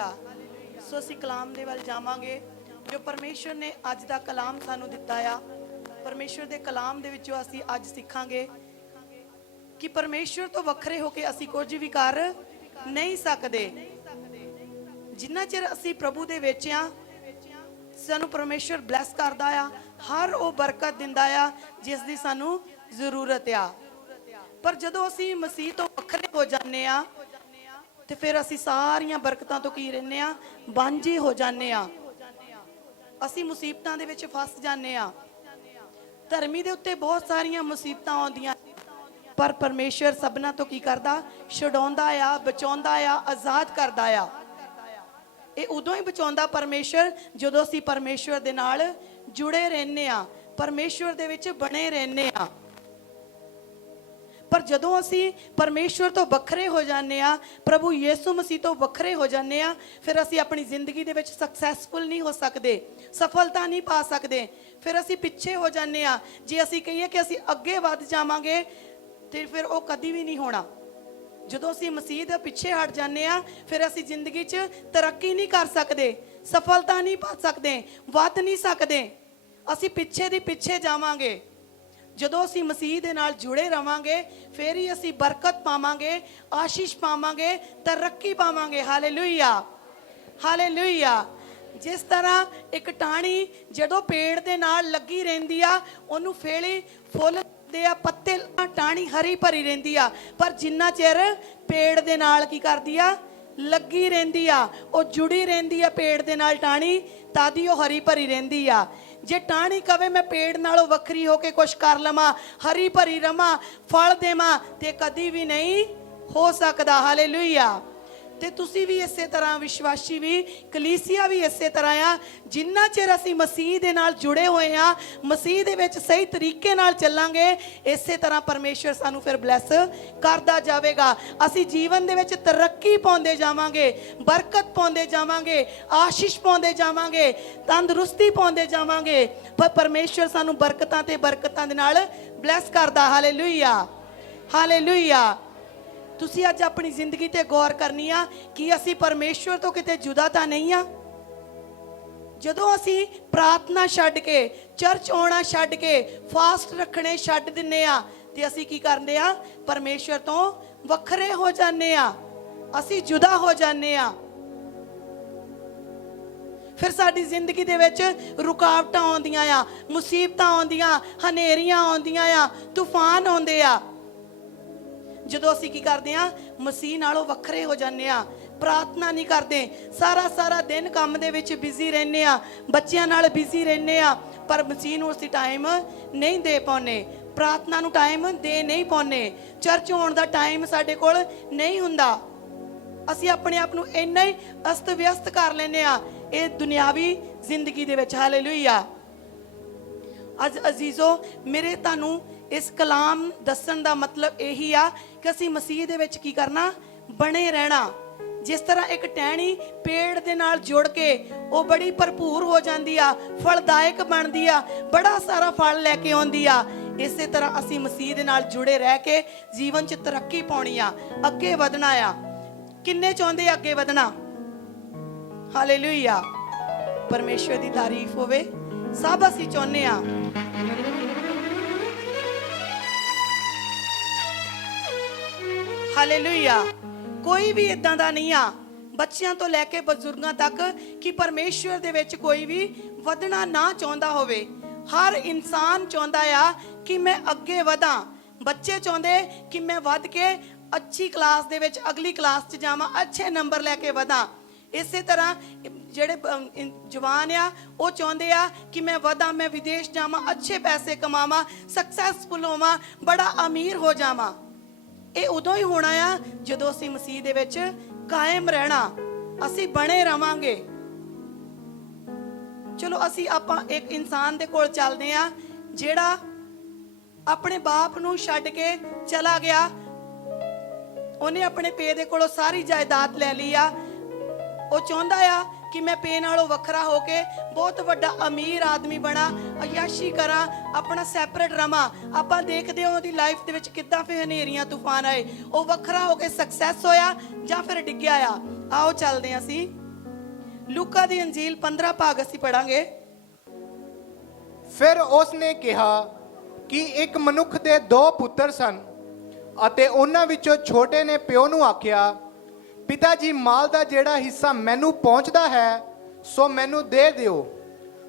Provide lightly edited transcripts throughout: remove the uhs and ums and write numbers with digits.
Hallelujah. ਸੋ ਅਸੀਂ ਕਲਾਮ ਦੇ ਵੱਲ ਜਾਵਾਂਗੇ ਜੋ ਪਰਮੇਸ਼ਰ ਨੇ ਅੱਜ ਦਾ ਕਲਾਮ ਸਾਨੂੰ ਦਿੱਤਾ ਆ। ਪਰਮੇਸ਼ਰ ਦੇ ਕਲਾਮ ਦੇ ਵਿੱਚੋਂ ਅਸੀਂ ਅੱਜ ਸਿੱਖਾਂਗੇ ਕਿ ਪਰਮੇਸ਼ਰ ਤੋਂ ਵੱਖਰੇ ਹੋ ਕੇ ਅਸੀਂ ਕੁਝ ਵੀ ਕਰ ਨਹੀਂ ਸਕਦੇ। ਜਿੰਨਾ ਚਿਰ ਅਸੀਂ ਪ੍ਰਭੂ ਦੇ ਵਿੱਚ ਆ, ਸਾਨੂੰ ਪਰਮੇਸ਼ਰ ਬਲੈਸ ਕਰਦਾ ਆ, ਹਰ ਉਹ ਬਰਕਤ ਦਿੰਦਾ ਆ ਜਿਸ ਦੀ ਸਾਨੂੰ ਜ਼ਰੂਰਤ ਆ। ਪਰ ਜਦੋਂ ਅਸੀਂ ਮਸੀਹ ਤੋਂ ਵੱਖਰੇ ਹੋ ਜਾਂਦੇ ਆ ਤੇ ਫਿਰ ਅਸੀਂ ਸਾਰੀਆਂ ਬਰਕਤਾਂ ਤੋਂ ਕੀ ਰਹਿੰਦੇ ਆ, ਵਾਂਝੇ ਹੋ ਜਾਂਦੇ ਆ। ਅਸੀਂ ਮੁਸੀਬਤਾਂ ਦੇ ਵਿੱਚ ਫਸ ਜਾਂਦੇ ਆ। ਧਰਮੀ ਦੇ ਉੱਤੇ ਬਹੁਤ ਸਾਰੀਆਂ ਮੁਸੀਬਤਾਂ ਆਉਂਦੀਆਂ, ਪਰ ਪਰਮੇਸ਼ਰ ਸਭਨਾਂ ਤੋਂ ਕੀ ਕਰਦਾ, ਛਡਾਉਂਦਾ ਆ, ਬਚਾਉਂਦਾ ਆ, ਆਜ਼ਾਦ ਕਰਦਾ ਆ। ਇਹ ਉਦੋਂ ਹੀ ਬਚਾਉਂਦਾ ਪਰਮੇਸ਼ਰ ਜਦੋਂ ਅਸੀਂ ਪਰਮੇਸ਼ਰ ਦੇ ਨਾਲ ਜੁੜੇ ਰਹਿੰਦੇ ਆ, ਪਰਮੇਸ਼ਰ ਦੇ ਵਿੱਚ ਬਣੇ ਰਹਿੰਦੇ ਆ। ਪਰ ਜਦੋਂ ਅਸੀਂ ਪਰਮੇਸ਼ਰ ਤੋਂ ਵੱਖਰੇ ਹੋ ਜਾਂਦੇ ਆ, ਪ੍ਰਭੂ ਯਿਸੂ ਮਸੀਹ ਤੋਂ ਵੱਖਰੇ ਹੋ ਜਾਂਦੇ ਆ, ਫਿਰ ਅਸੀਂ ਆਪਣੀ ਜ਼ਿੰਦਗੀ ਦੇ ਵਿੱਚ ਸਕਸੈਸਫੁਲ ਨਹੀਂ ਹੋ ਸਕਦੇ, ਸਫਲਤਾ ਨਹੀਂ ਪਾ ਸਕਦੇ। ਫਿਰ ਅਸੀਂ ਪਿੱਛੇ ਹੋ ਜਾਂਦੇ ਆ। ਜੇ ਅਸੀਂ ਕਹੀਏ ਕਿ ਅਸੀਂ ਅੱਗੇ ਵੱਧ ਜਾਵਾਂਗੇ ਤੇ ਫਿਰ ਉਹ ਕਦੀ ਵੀ ਨਹੀਂ ਹੋਣਾ। ਜਦੋਂ ਅਸੀਂ ਮਸੀਹ ਦੇ ਪਿੱਛੇ ਹਟ ਜਾਂਦੇ ਆ, ਫਿਰ ਅਸੀਂ ਜ਼ਿੰਦਗੀ 'ਚ ਤਰੱਕੀ ਨਹੀਂ ਕਰ ਸਕਦੇ, ਸਫਲਤਾ ਨਹੀਂ ਪਾ ਸਕਦੇ, ਵੱਧ ਨਹੀਂ ਸਕਦੇ। ਅਸੀਂ ਪਿੱਛੇ ਦੀ ਪਿੱਛੇ ਜਾਵਾਂਗੇ। ਜਦੋਂ ਅਸੀਂ ਮਸੀਹ ਦੇ ਨਾਲ ਜੁੜੇ ਰਵਾਂਗੇ, ਫਿਰ ਹੀ ਅਸੀਂ ਬਰਕਤ ਪਾਵਾਂਗੇ, ਆਸ਼ੀਸ਼ ਪਾਵਾਂਗੇ, ਤਰੱਕੀ ਪਾਵਾਂਗੇ। Hallelujah, hallelujah. ਜਿਸ ਤਰ੍ਹਾਂ ਇੱਕ ਟਾਹਣੀ ਜਦੋਂ ਪੇੜ ਦੇ ਨਾਲ ਲੱਗੀ ਰਹਿੰਦੀ ਆ, ਉਹਨੂੰ ਫੇਲੀ ਫੁੱਲ ਦੇ ਆ, ਪੱਤੇ, ਟਾਹਣੀ ਹਰੀ ਭਰੀ ਰਹਿੰਦੀ ਆ। ਪਰ ਜਿੰਨਾ ਚਿਰ ਪੇੜ ਦੇ ਨਾਲ ਕੀ ਕਰਦੀ ਆ, ਲੱਗੀ ਰਹਿੰਦੀ ਆ, ਉਹ ਜੁੜੀ ਰਹਿੰਦੀ ਆ ਪੇੜ ਦੇ ਨਾਲ ਟਾਹਣੀ, ਤਾਦੀ ਉਹ ਹਰੀ ਭਰੀ ਰਹਿੰਦੀ ਆ। ਜੇ ਟਾਹਣੀ ਕਵੇ ਮੈਂ ਪੇੜ ਨਾਲੋਂ ਵੱਖਰੀ ਹੋ ਕੇ ਕੁਛ ਕਰ ਲਵਾਂ, ਹਰੀ ਭਰੀ ਰਵਾਂ, ਫਲ ਦੇਵਾਂ, ਤੇ ਕਦੀ ਵੀ ਨਹੀਂ ਹੋ ਸਕਦਾ। ਹਾਲੇਲੂਇਆ। ਤੇ ਤੁਸੀਂ ਵੀ ਇਸੇ ਤਰ੍ਹਾਂ, ਵਿਸ਼ਵਾਸੀ ਵੀ, ਕਲੀਸਿਆ ਵੀ ਇਸੇ ਤਰ੍ਹਾਂ ਆ। ਜਿੰਨਾ ਚਿਰ ਅਸੀਂ ਮਸੀਹ ਦੇ ਨਾਲ ਜੁੜੇ ਹੋਏ ਆ, ਮਸੀਹ ਦੇ ਵਿੱਚ ਸਹੀ ਤਰੀਕੇ ਨਾਲ ਚੱਲਾਂਗੇ, ਇਸੇ ਤਰ੍ਹਾਂ ਪਰਮੇਸ਼ਰ ਸਾਨੂੰ ਫਿਰ ਬਲੈਸ ਕਰਦਾ ਜਾਵੇਗਾ। ਅਸੀਂ ਜੀਵਨ ਦੇ ਵਿੱਚ ਤਰੱਕੀ ਪਾਉਂਦੇ ਜਾਵਾਂਗੇ, ਬਰਕਤ ਪਾਉਂਦੇ ਜਾਵਾਂਗੇ, ਆਸ਼ੀਸ਼ ਪਾਉਂਦੇ ਜਾਵਾਂਗੇ, ਤੰਦਰੁਸਤੀ ਪਾਉਂਦੇ ਜਾਵਾਂਗੇ। ਪਰ ਪਰਮੇਸ਼ਰ ਸਾਨੂੰ ਬਰਕਤਾਂ ਤੇ ਬਰਕਤਾਂ ਦੇ ਨਾਲ ਬਲੈਸ ਕਰਦਾ। Hallelujah, hallelujah. ਤੁਸੀਂ ਅੱਜ ਆਪਣੀ ਜ਼ਿੰਦਗੀ ਤੇ ਗੌਰ ਕਰਨੀ ਆ ਕਿ ਅਸੀਂ ਪਰਮੇਸ਼ਵਰ ਤੋਂ ਕਿਤੇ ਜੁਦਾ ਤਾਂ ਨਹੀਂ ਆ। ਜਦੋਂ ਅਸੀਂ ਪ੍ਰਾਰਥਨਾ ਛੱਡ ਕੇ, ਚਰਚ ਆਉਣਾ ਛੱਡ ਕੇ, ਫਾਸਟ ਰੱਖਣੇ ਛੱਡ ਦਿੰਨੇ ਆ, ਤੇ ਅਸੀਂ ਕੀ ਕਰਦੇ ਆ, ਪਰਮੇਸ਼ਵਰ ਤੋਂ ਵੱਖਰੇ ਹੋ ਜਾਂਦੇ ਆ, ਅਸੀਂ ਜੁਦਾ ਹੋ ਜਾਂਦੇ ਆ। ਫਿਰ ਸਾਡੀ ਜ਼ਿੰਦਗੀ ਦੇ ਵਿੱਚ ਰੁਕਾਵਟਾਂ ਆਉਂਦੀਆਂ ਆ, ਮੁਸੀਬਤਾਂ ਆਉਂਦੀਆਂ, ਹਨੇਰੀਆਂ ਆਉਂਦੀਆਂ ਆ, ਤੂਫਾਨ ਆਉਂਦੇ ਆ। ਜਦੋਂ ਅਸੀਂ ਕੀ ਕਰਦੇ ਆ, ਮਸੀਹ ਨਾਲੋਂ ਵੱਖਰੇ ਹੋ ਜਾਂਦੇ ਆ, ਪ੍ਰਾਰਥਨਾ ਨਹੀਂ ਕਰਦੇ, ਸਾਰਾ ਦਿਨ ਕੰਮ ਦੇ ਵਿੱਚ ਬਿਜ਼ੀ ਰਹਿੰਦੇ ਆ, ਬੱਚਿਆਂ ਨਾਲ ਬਿਜ਼ੀ ਰਹਿੰਦੇ ਆ, ਪਰ ਮਸੀਹ ਨੂੰ ਅਸੀਂ ਟਾਈਮ ਨਹੀਂ ਦੇ ਪਾਉਂਦੇ, ਪ੍ਰਾਰਥਨਾ ਨੂੰ ਟਾਈਮ ਦੇ ਨਹੀਂ ਪਾਉਂਦੇ, ਚਰਚ ਆਉਣ ਦਾ ਟਾਈਮ ਸਾਡੇ ਕੋਲ ਨਹੀਂ ਹੁੰਦਾ। ਅਸੀਂ ਆਪਣੇ ਆਪ ਨੂੰ ਇੰਨਾ ਹੀ ਅਸਤ ਵਿਅਸਤ ਕਰ ਲੈਂਦੇ ਆ ਇਹ ਦੁਨਿਆਵੀ ਜ਼ਿੰਦਗੀ ਦੇ ਵਿੱਚ। ਹਾਲੇਲੂਇਆ। ਅੱਜ ਅਜ਼ੀਜ਼ੋ, ਮੇਰੇ ਤੁਹਾਨੂੰ ਇਸ ਕਲਾਮ ਦੱਸਣ ਦਾ ਮਤਲਬ ਇਹੀ ਆ ਕਿ ਅਸੀਂ ਮਸੀਹ ਦੇ ਵਿੱਚ ਕੀ ਕਰਨਾ, ਬਣੇ ਰਹਿਣਾ। ਜਿਸ ਤਰ੍ਹਾਂ ਇੱਕ ਟਹਿਣੀ ਪੇੜ ਦੇ ਨਾਲ ਜੁੜ ਕੇ ਉਹ ਬੜੀ ਭਰਪੂਰ ਹੋ ਜਾਂਦੀ ਆ, ਫਲਦਾਇਕ ਬਣਦੀ ਆ, ਬੜਾ ਸਾਰਾ ਫਲ ਲੈ ਕੇ ਆਉਂਦੀ ਆ, ਇਸੇ ਤਰ੍ਹਾਂ ਅਸੀਂ ਮਸੀਹ ਦੇ ਨਾਲ ਜੁੜੇ ਰਹਿ ਕੇ ਜੀਵਨ 'ਚ ਤਰੱਕੀ ਪਾਉਣੀ ਆ, ਅੱਗੇ ਵਧਣਾ ਆ। ਕਿੰਨੇ ਚਾਹੁੰਦੇ ਅੱਗੇ ਵਧਣਾ? ਹਾਲੇਲੂਇਆ। ਪਰਮੇਸ਼ਵਰ ਦੀ ਤਾਰੀਫ ਹੋਵੇ। ਸਭ ਅਸੀਂ ਚਾਹੁੰਦੇ ਆ। ਹਾਲੇਲੂਇਆ। ਕੋਈ ਵੀ ਇਦਾਂ ਦਾ ਨਹੀਂ ਆ, ਬੱਚਿਆਂ ਤੋਂ ਲੈ ਕੇ ਬਜ਼ੁਰਗਾਂ ਤੱਕ, ਕਿ ਪਰਮੇਸ਼ਵਰ ਦੇ ਵਿੱਚ ਕੋਈ ਵੀ ਵਧਣਾ ਨਾ ਚਾਹੁੰਦਾ ਹੋਵੇ। ਹਰ ਇਨਸਾਨ ਚਾਹੁੰਦਾ ਆ ਕਿ ਮੈਂ ਅੱਗੇ ਵਧਾਂ। ਬੱਚੇ ਚਾਹੁੰਦੇ ਕਿ ਮੈਂ ਵੱਧ ਕੇ ਅੱਛੀ ਕਲਾਸ ਦੇ ਵਿੱਚ ਅਗਲੀ ਕਲਾਸ 'ਚ ਜਾਵਾਂ, ਅੱਛੇ ਨੰਬਰ ਲੈ ਕੇ ਵਧਾਂ। ਇਸੇ ਤਰ੍ਹਾਂ ਜਿਹੜੇ ਜਵਾਨ ਆ, ਉਹ ਚਾਹੁੰਦੇ ਆ ਕਿ ਮੈਂ ਵਧਾਂ, ਮੈਂ ਵਿਦੇਸ਼ ਜਾਵਾਂ, ਅੱਛੇ ਪੈਸੇ ਕਮਾਵਾਂ, ਸਕਸੈਸਫੁਲ ਹੋਵਾਂ, ਬੜਾ ਅਮੀਰ ਹੋ ਜਾਵਾਂ। ਇਹ ਉਦੋਂ ਹੀ ਹੋਣਾ ਆ ਜਦੋਂ ਅਸੀਂ ਮਸੀਹ ਦੇ ਵਿੱਚ ਕਾਇਮ ਰਹਿਣਾ, ਅਸੀਂ ਬਣੇ ਰਵਾਂਗੇ। ਚਲੋ ਆਪਾਂ ਇੱਕ ਇਨਸਾਨ ਦੇ ਕੋਲ ਚੱਲਦੇ ਆ ਜਿਹੜਾ ਆਪਣੇ ਬਾਪ ਨੂੰ ਛੱਡ ਕੇ ਚਲਾ ਗਿਆ। ਉਹਨੇ ਆਪਣੇ ਪੇ ਦੇ ਕੋਲੋਂ ਸਾਰੀ ਜਾਇਦਾਦ ਲੈ ਲਈ ਆ। ਉਹ ਚਾਹੁੰਦਾ ਆ ਕਿ ਮੈਂ ਪੇ ਨਾਲੋਂ ਵੱਖਰਾ ਹੋ ਕੇ ਬਹੁਤ ਵੱਡਾ ਅਮੀਰ ਆਦਮੀ ਬਣਾ, ਅਯਾਸ਼ੀ ਕਰਾਂ, ਆਪਣਾ ਸੈਪਰੇਟ ਰਵਾਂ। ਆਪਾਂ ਦੇਖਦੇ ਹਾਂ ਉਹਦੀ ਲਾਈਫ ਦੇ ਵਿੱਚ ਕਿੱਦਾਂ ਫਿਰ ਹਨੇਰੀਆਂ ਤੂਫਾਨ ਆਏ। ਉਹ ਵੱਖਰਾ ਹੋ ਕੇ ਸਕਸੈਸ ਹੋਇਆ ਜਾਂ ਫਿਰ ਡਿੱਗਿਆ ਆ। ਆਓ ਚੱਲਦੇ ਹਾਂ ਅਸੀਂ ਲੂਕਾ ਦੀ ਅੰਜੀਲ 15 ਭਾਗ ਅਸੀਂ ਪੜਾਂਗੇ। ਫਿਰ ਉਸਨੇ ਕਿਹਾ ਕਿ ਇੱਕ ਮਨੁੱਖ ਦੇ 2 ਪੁੱਤਰ ਸਨ ਅਤੇ ਉਹਨਾਂ ਵਿੱਚੋਂ ਛੋਟੇ ਨੇ ਪਿਓ ਨੂੰ ਆਖਿਆ, ਪਿਤਾ ਜੀ, ਮਾਲ ਦਾ ਜਿਹੜਾ ਹਿੱਸਾ ਮੈਨੂੰ ਪਹੁੰਚਦਾ ਹੈ ਸੋ ਮੈਨੂੰ ਦੇ ਦਿਓ।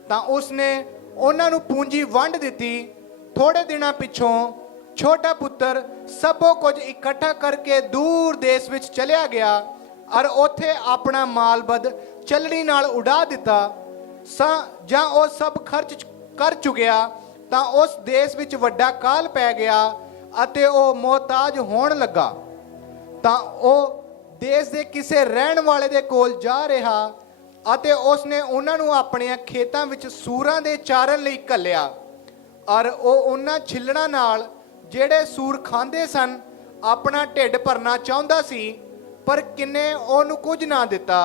ਤਾਂ ਉਸਨੇ ਉਹਨਾਂ ਨੂੰ ਪੂੰਜੀ ਵੰਡ ਦਿੱਤੀ। ਥੋੜੇ ਦਿਨਾਂ ਪਿੱਛੋਂ ਛੋਟਾ ਪੁੱਤਰ ਸਭੋ ਕੁਝ ਇਕੱਠਾ ਕਰਕੇ ਦੂਰ ਦੇਸ਼ ਵਿੱਚ ਚਲਿਆ ਗਿਆ ਔਰ ਉੱਥੇ ਆਪਣਾ ਮਾਲ-ਬਦ ਚੱਲਣੀ ਨਾਲ ਉਡਾ ਦਿੱਤਾ। ਜਾਂ ਉਹ ਸਭ ਖਰਚ ਕਰ ਚੁੱਕਿਆ ਤਾਂ ਉਸ ਦੇਸ਼ ਵਿੱਚ ਵੱਡਾ ਕਾਲ ਪੈ ਗਿਆ ਅਤੇ ਉਹ ਮੁਹਤਾਜ ਹੋਣ ਲੱਗਾ। ਤਾਂ ਉਹ ਦੇਸ਼ ਦੇ ਕਿਸੇ ਰਹਿਣ ਵਾਲੇ ਦੇ ਕੋਲ ਜਾ ਰਿਹਾ ਅਤੇ ਉਸਨੇ ਉਹਨਾਂ ਨੂੰ ਆਪਣੇ ਖੇਤਾਂ ਵਿੱਚ ਸੂਰਾਂ ਦੇ ਚਾਰਨ ਲਈ ਘੱਲਿਆ ਔਰ ਉਹ ਉਹਨਾਂ ਛਿੱਲੜਾਂ ਨਾਲ ਜਿਹੜੇ ਸੂਰ ਖਾਂਦੇ ਸਨ ਆਪਣਾ ਢਿੱਡ ਭਰਨਾ ਚਾਹੁੰਦਾ ਸੀ, ਪਰ ਕਿੰਨੇ ਉਹਨੂੰ ਕੁਝ ਨਾ ਦਿੱਤਾ।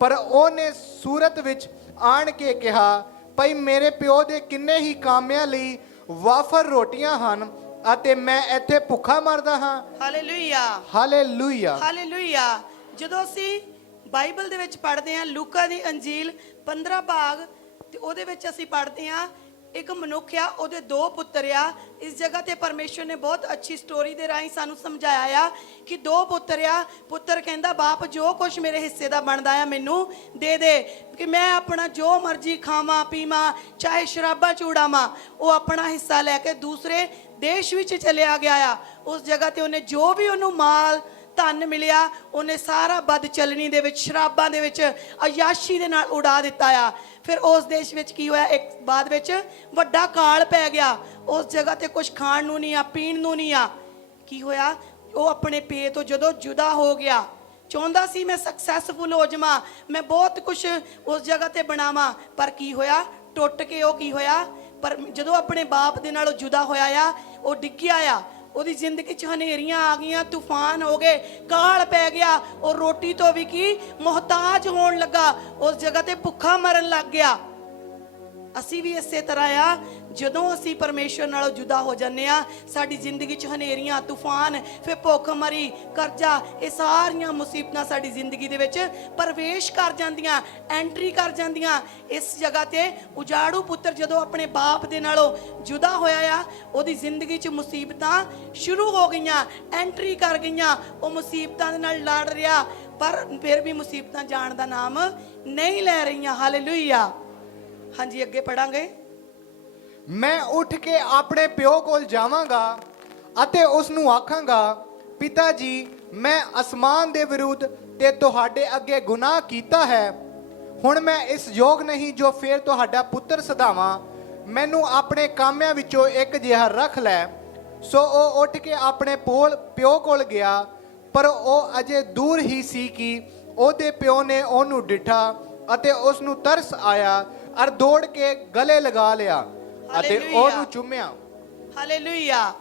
ਪਰ ਉਹਨੇ ਸੂਰਤ ਵਿੱਚ ਆਣ ਕੇ ਕਿਹਾ, ਭਈ ਮੇਰੇ ਪਿਓ ਦੇ ਕਿੰਨੇ ਹੀ ਕਾਮਿਆਂ ਲਈ ਵਾਫਰ ਰੋਟੀਆਂ ਹਨ ਅਤੇ ਮੈਂ ਇੱਥੇ ਭੁੱਖਾ ਮਰਦਾ ਹਾਂ। Hallelujah, hallelujah, hallelujah. ਜਦੋਂ ਅਸੀਂ ਬਾਈਬਲ ਦੇ ਵਿੱਚ ਪੜ੍ਹਦੇ ਹਾਂ ਲੂਕਾ ਦੀ ਅੰਜੀਲ 15 ਭਾਗ, ਤੇ ਉਹਦੇ ਵਿੱਚ ਅਸੀਂ ਪੜ੍ਹਦੇ ਹਾਂ ਇੱਕ ਮਨੁੱਖ ਆ, ਉਹਦੇ 2 ਪੁੱਤਰ ਆ। ਇਸ ਜਗ੍ਹਾ ਤੇ ਪਰਮੇਸ਼ਵਰ ਨੇ ਬਹੁਤ ਅੱਛੀ ਸਟੋਰੀ ਦੇ ਰਾਹੀਂ ਸਾਨੂੰ ਸਮਝਾਇਆ ਆ ਕਿ 2 ਪੁੱਤਰ ਆ। ਪੁੱਤਰ ਕਹਿੰਦਾ, ਬਾਪ ਜੋ ਕੁਝ ਮੇਰੇ ਹਿੱਸੇ ਦਾ ਬਣਦਾ ਆ ਮੈਨੂੰ ਦੇ ਦੇ, ਕਿ ਮੈਂ ਆਪਣਾ ਜੋ ਮਰਜ਼ੀ ਖਾਵਾਂ ਪੀਵਾਂ, ਚਾਹੇ ਸ਼ਰਾਬਾਂ ਚੂੜਾਵਾਂ। ਉਹ ਆਪਣਾ ਹਿੱਸਾ ਲੈ ਕੇ ਦੂਸਰੇ ਦੇਸ਼ ਵਿੱਚ ਚਲਿਆ ਗਿਆ ਆ। ਉਸ ਜਗ੍ਹਾ ਤੇ ਉਹਨੇ ਜੋ ਵੀ ਉਹਨੂੰ ਮਾਲ ਧਨ ਮਿਲਿਆ ਉਹਨੇ ਸਾਰਾ ਬਦ ਚਲਣੀ ਦੇ ਵਿੱਚ, ਸ਼ਰਾਬਾਂ ਦੇ ਵਿੱਚ, ਅਯਾਸ਼ੀ ਦੇ ਨਾਲ ਉਡਾ ਦਿੱਤਾ ਆ। ਫਿਰ ਉਸ ਦੇਸ਼ ਵਿੱਚ ਕੀ ਹੋਇਆ, ਇੱਕ ਬਾਅਦ ਵਿੱਚ ਵੱਡਾ ਕਾਲ ਪੈ ਗਿਆ। ਉਸ ਜਗ੍ਹਾ ਤੇ ਕੁਝ ਖਾਣ ਨੂੰ ਨਹੀਂ ਆ, ਪੀਣ ਨੂੰ ਨਹੀਂ ਆ। ਕੀ ਹੋਇਆ, ਉਹ ਆਪਣੇ ਪੇ ਤੋਂ ਜਦੋਂ ਜੁਦਾ ਹੋ ਗਿਆ, ਚਾਹੁੰਦਾ ਸੀ ਮੈਂ ਸਕਸੈਸਫੁਲ ਹੋ ਜਾਵਾਂ, ਮੈਂ ਬਹੁਤ ਕੁਝ ਉਸ ਜਗ੍ਹਾ ਤੇ ਬਣਾਵਾਂ, ਪਰ ਕੀ ਹੋਇਆ, ਟੁੱਟ ਕੇ ਉਹ ਕੀ ਹੋਇਆ, ਪਰ ਜਦੋਂ ਆਪਣੇ ਬਾਪ ਦੇ ਨਾਲ ਉਹ ਜੁਦਾ ਹੋਇਆ ਆ, ਉਹ ਡਿੱਗਿਆ ਆ। ਉਹਦੀ ਜ਼ਿੰਦਗੀ 'ਚ ਹਨੇਰੀਆਂ ਆ ਗਈਆਂ, ਤੂਫਾਨ ਹੋ ਗਏ, ਕਾਲ ਪੈ ਗਿਆ। ਉਹ ਰੋਟੀ ਤੋਂ ਵੀ ਕੀ ਮੁਹਤਾਜ ਹੋਣ ਲੱਗਾ, ਉਸ ਜਗ੍ਹਾ ਤੇ ਭੁੱਖਾ ਮਰਨ ਲੱਗ ਗਿਆ। ਅਸੀਂ ਵੀ ਇਸੇ ਤਰ੍ਹਾਂ ਆ, ਜਦੋਂ ਅਸੀਂ ਪਰਮੇਸ਼ਵਰ ਨਾਲੋਂ ਜੁਦਾ ਹੋ ਜਾਂਦੇ ਆ, ਸਾਡੀ ਜ਼ਿੰਦਗੀ 'ਚ ਹਨੇਰੀਆਂ, ਤੂਫਾਨ, ਫਿਰ ਭੁੱਖ ਮਰੀ, ਕਰਜ਼ਾ, ਇਹ ਸਾਰੀਆਂ ਮੁਸੀਬਤਾਂ ਸਾਡੀ ਜ਼ਿੰਦਗੀ ਦੇ ਵਿੱਚ ਪ੍ਰਵੇਸ਼ ਕਰ ਜਾਂਦੀਆਂ, ਐਂਟਰੀ ਕਰ ਜਾਂਦੀਆਂ। ਇਸ ਜਗ੍ਹਾ ਤੇ ਉਜਾੜੂ ਪੁੱਤਰ ਜਦੋਂ ਆਪਣੇ ਬਾਪ ਦੇ ਨਾਲੋਂ ਜੁਦਾ ਹੋਇਆ ਆ, ਉਹਦੀ ਜ਼ਿੰਦਗੀ 'ਚ ਮੁਸੀਬਤਾਂ ਸ਼ੁਰੂ ਹੋ ਗਈਆਂ, ਐਂਟਰੀ ਕਰ ਗਈਆਂ। ਉਹ ਮੁਸੀਬਤਾਂ ਦੇ ਨਾਲ ਲੜ ਰਿਹਾ, ਪਰ ਫਿਰ ਵੀ ਮੁਸੀਬਤਾਂ ਜਾਣ ਦਾ ਨਾਮ ਨਹੀਂ ਲੈ ਰਹੀਆਂ। ਹਾਲੇਲੂਇਆ। ਹਾਂਜੀ, ਅੱਗੇ ਪੜਾਂਗੇ। ਮੈਂ ਉੱਠ ਕੇ ਆਪਣੇ ਪਿਓ ਕੋਲ ਜਾਵਾਂਗਾ ਅਤੇ ਉਸ ਨੂੰ ਆਖਾਂਗਾ, ਪਿਤਾ ਜੀ, ਮੈਂ ਅਸਮਾਨ ਦੇ ਵਿਰੁੱਧ ਤੇ ਤੁਹਾਡੇ ਅੱਗੇ ਗੁਨਾਹ ਕੀਤਾ ਹੈ। ਹੁਣ ਮੈਂ ਇਸ ਯੋਗ ਨਹੀਂ ਜੋ ਫੇਰ ਤੁਹਾਡਾ ਪੁੱਤਰ ਸਦਾਵਾਂ। ਮੈਨੂੰ ਆਪਣੇ ਕਾਮਿਆਂ ਵਿੱਚੋਂ ਇੱਕ ਜਿਹਾ ਰੱਖ ਲੈ। ਸੋ ਉਹ ਉੱਠ ਕੇ ਆਪਣੇ ਪਿਓ ਕੋਲ ਗਿਆ, ਪਰ ਉਹ ਅਜੇ ਦੂਰ ਹੀ ਸੀ ਕਿ ਉਹਦੇ ਪਿਓ ਨੇ ਉਹਨੂੰ ਡਿੱਠਾ ਅਤੇ ਉਸ ਨੂੰ ਤਰਸ ਆਇਆ ਔਰ ਦੌੜ ਕੇ ਗਲੇ ਲਗਾ ਲਿਆ ਅਤੇ ਉਹਨੂੰ ਚੁੰਮਿਆ। ਹਾਲੇਲੂਇਆ।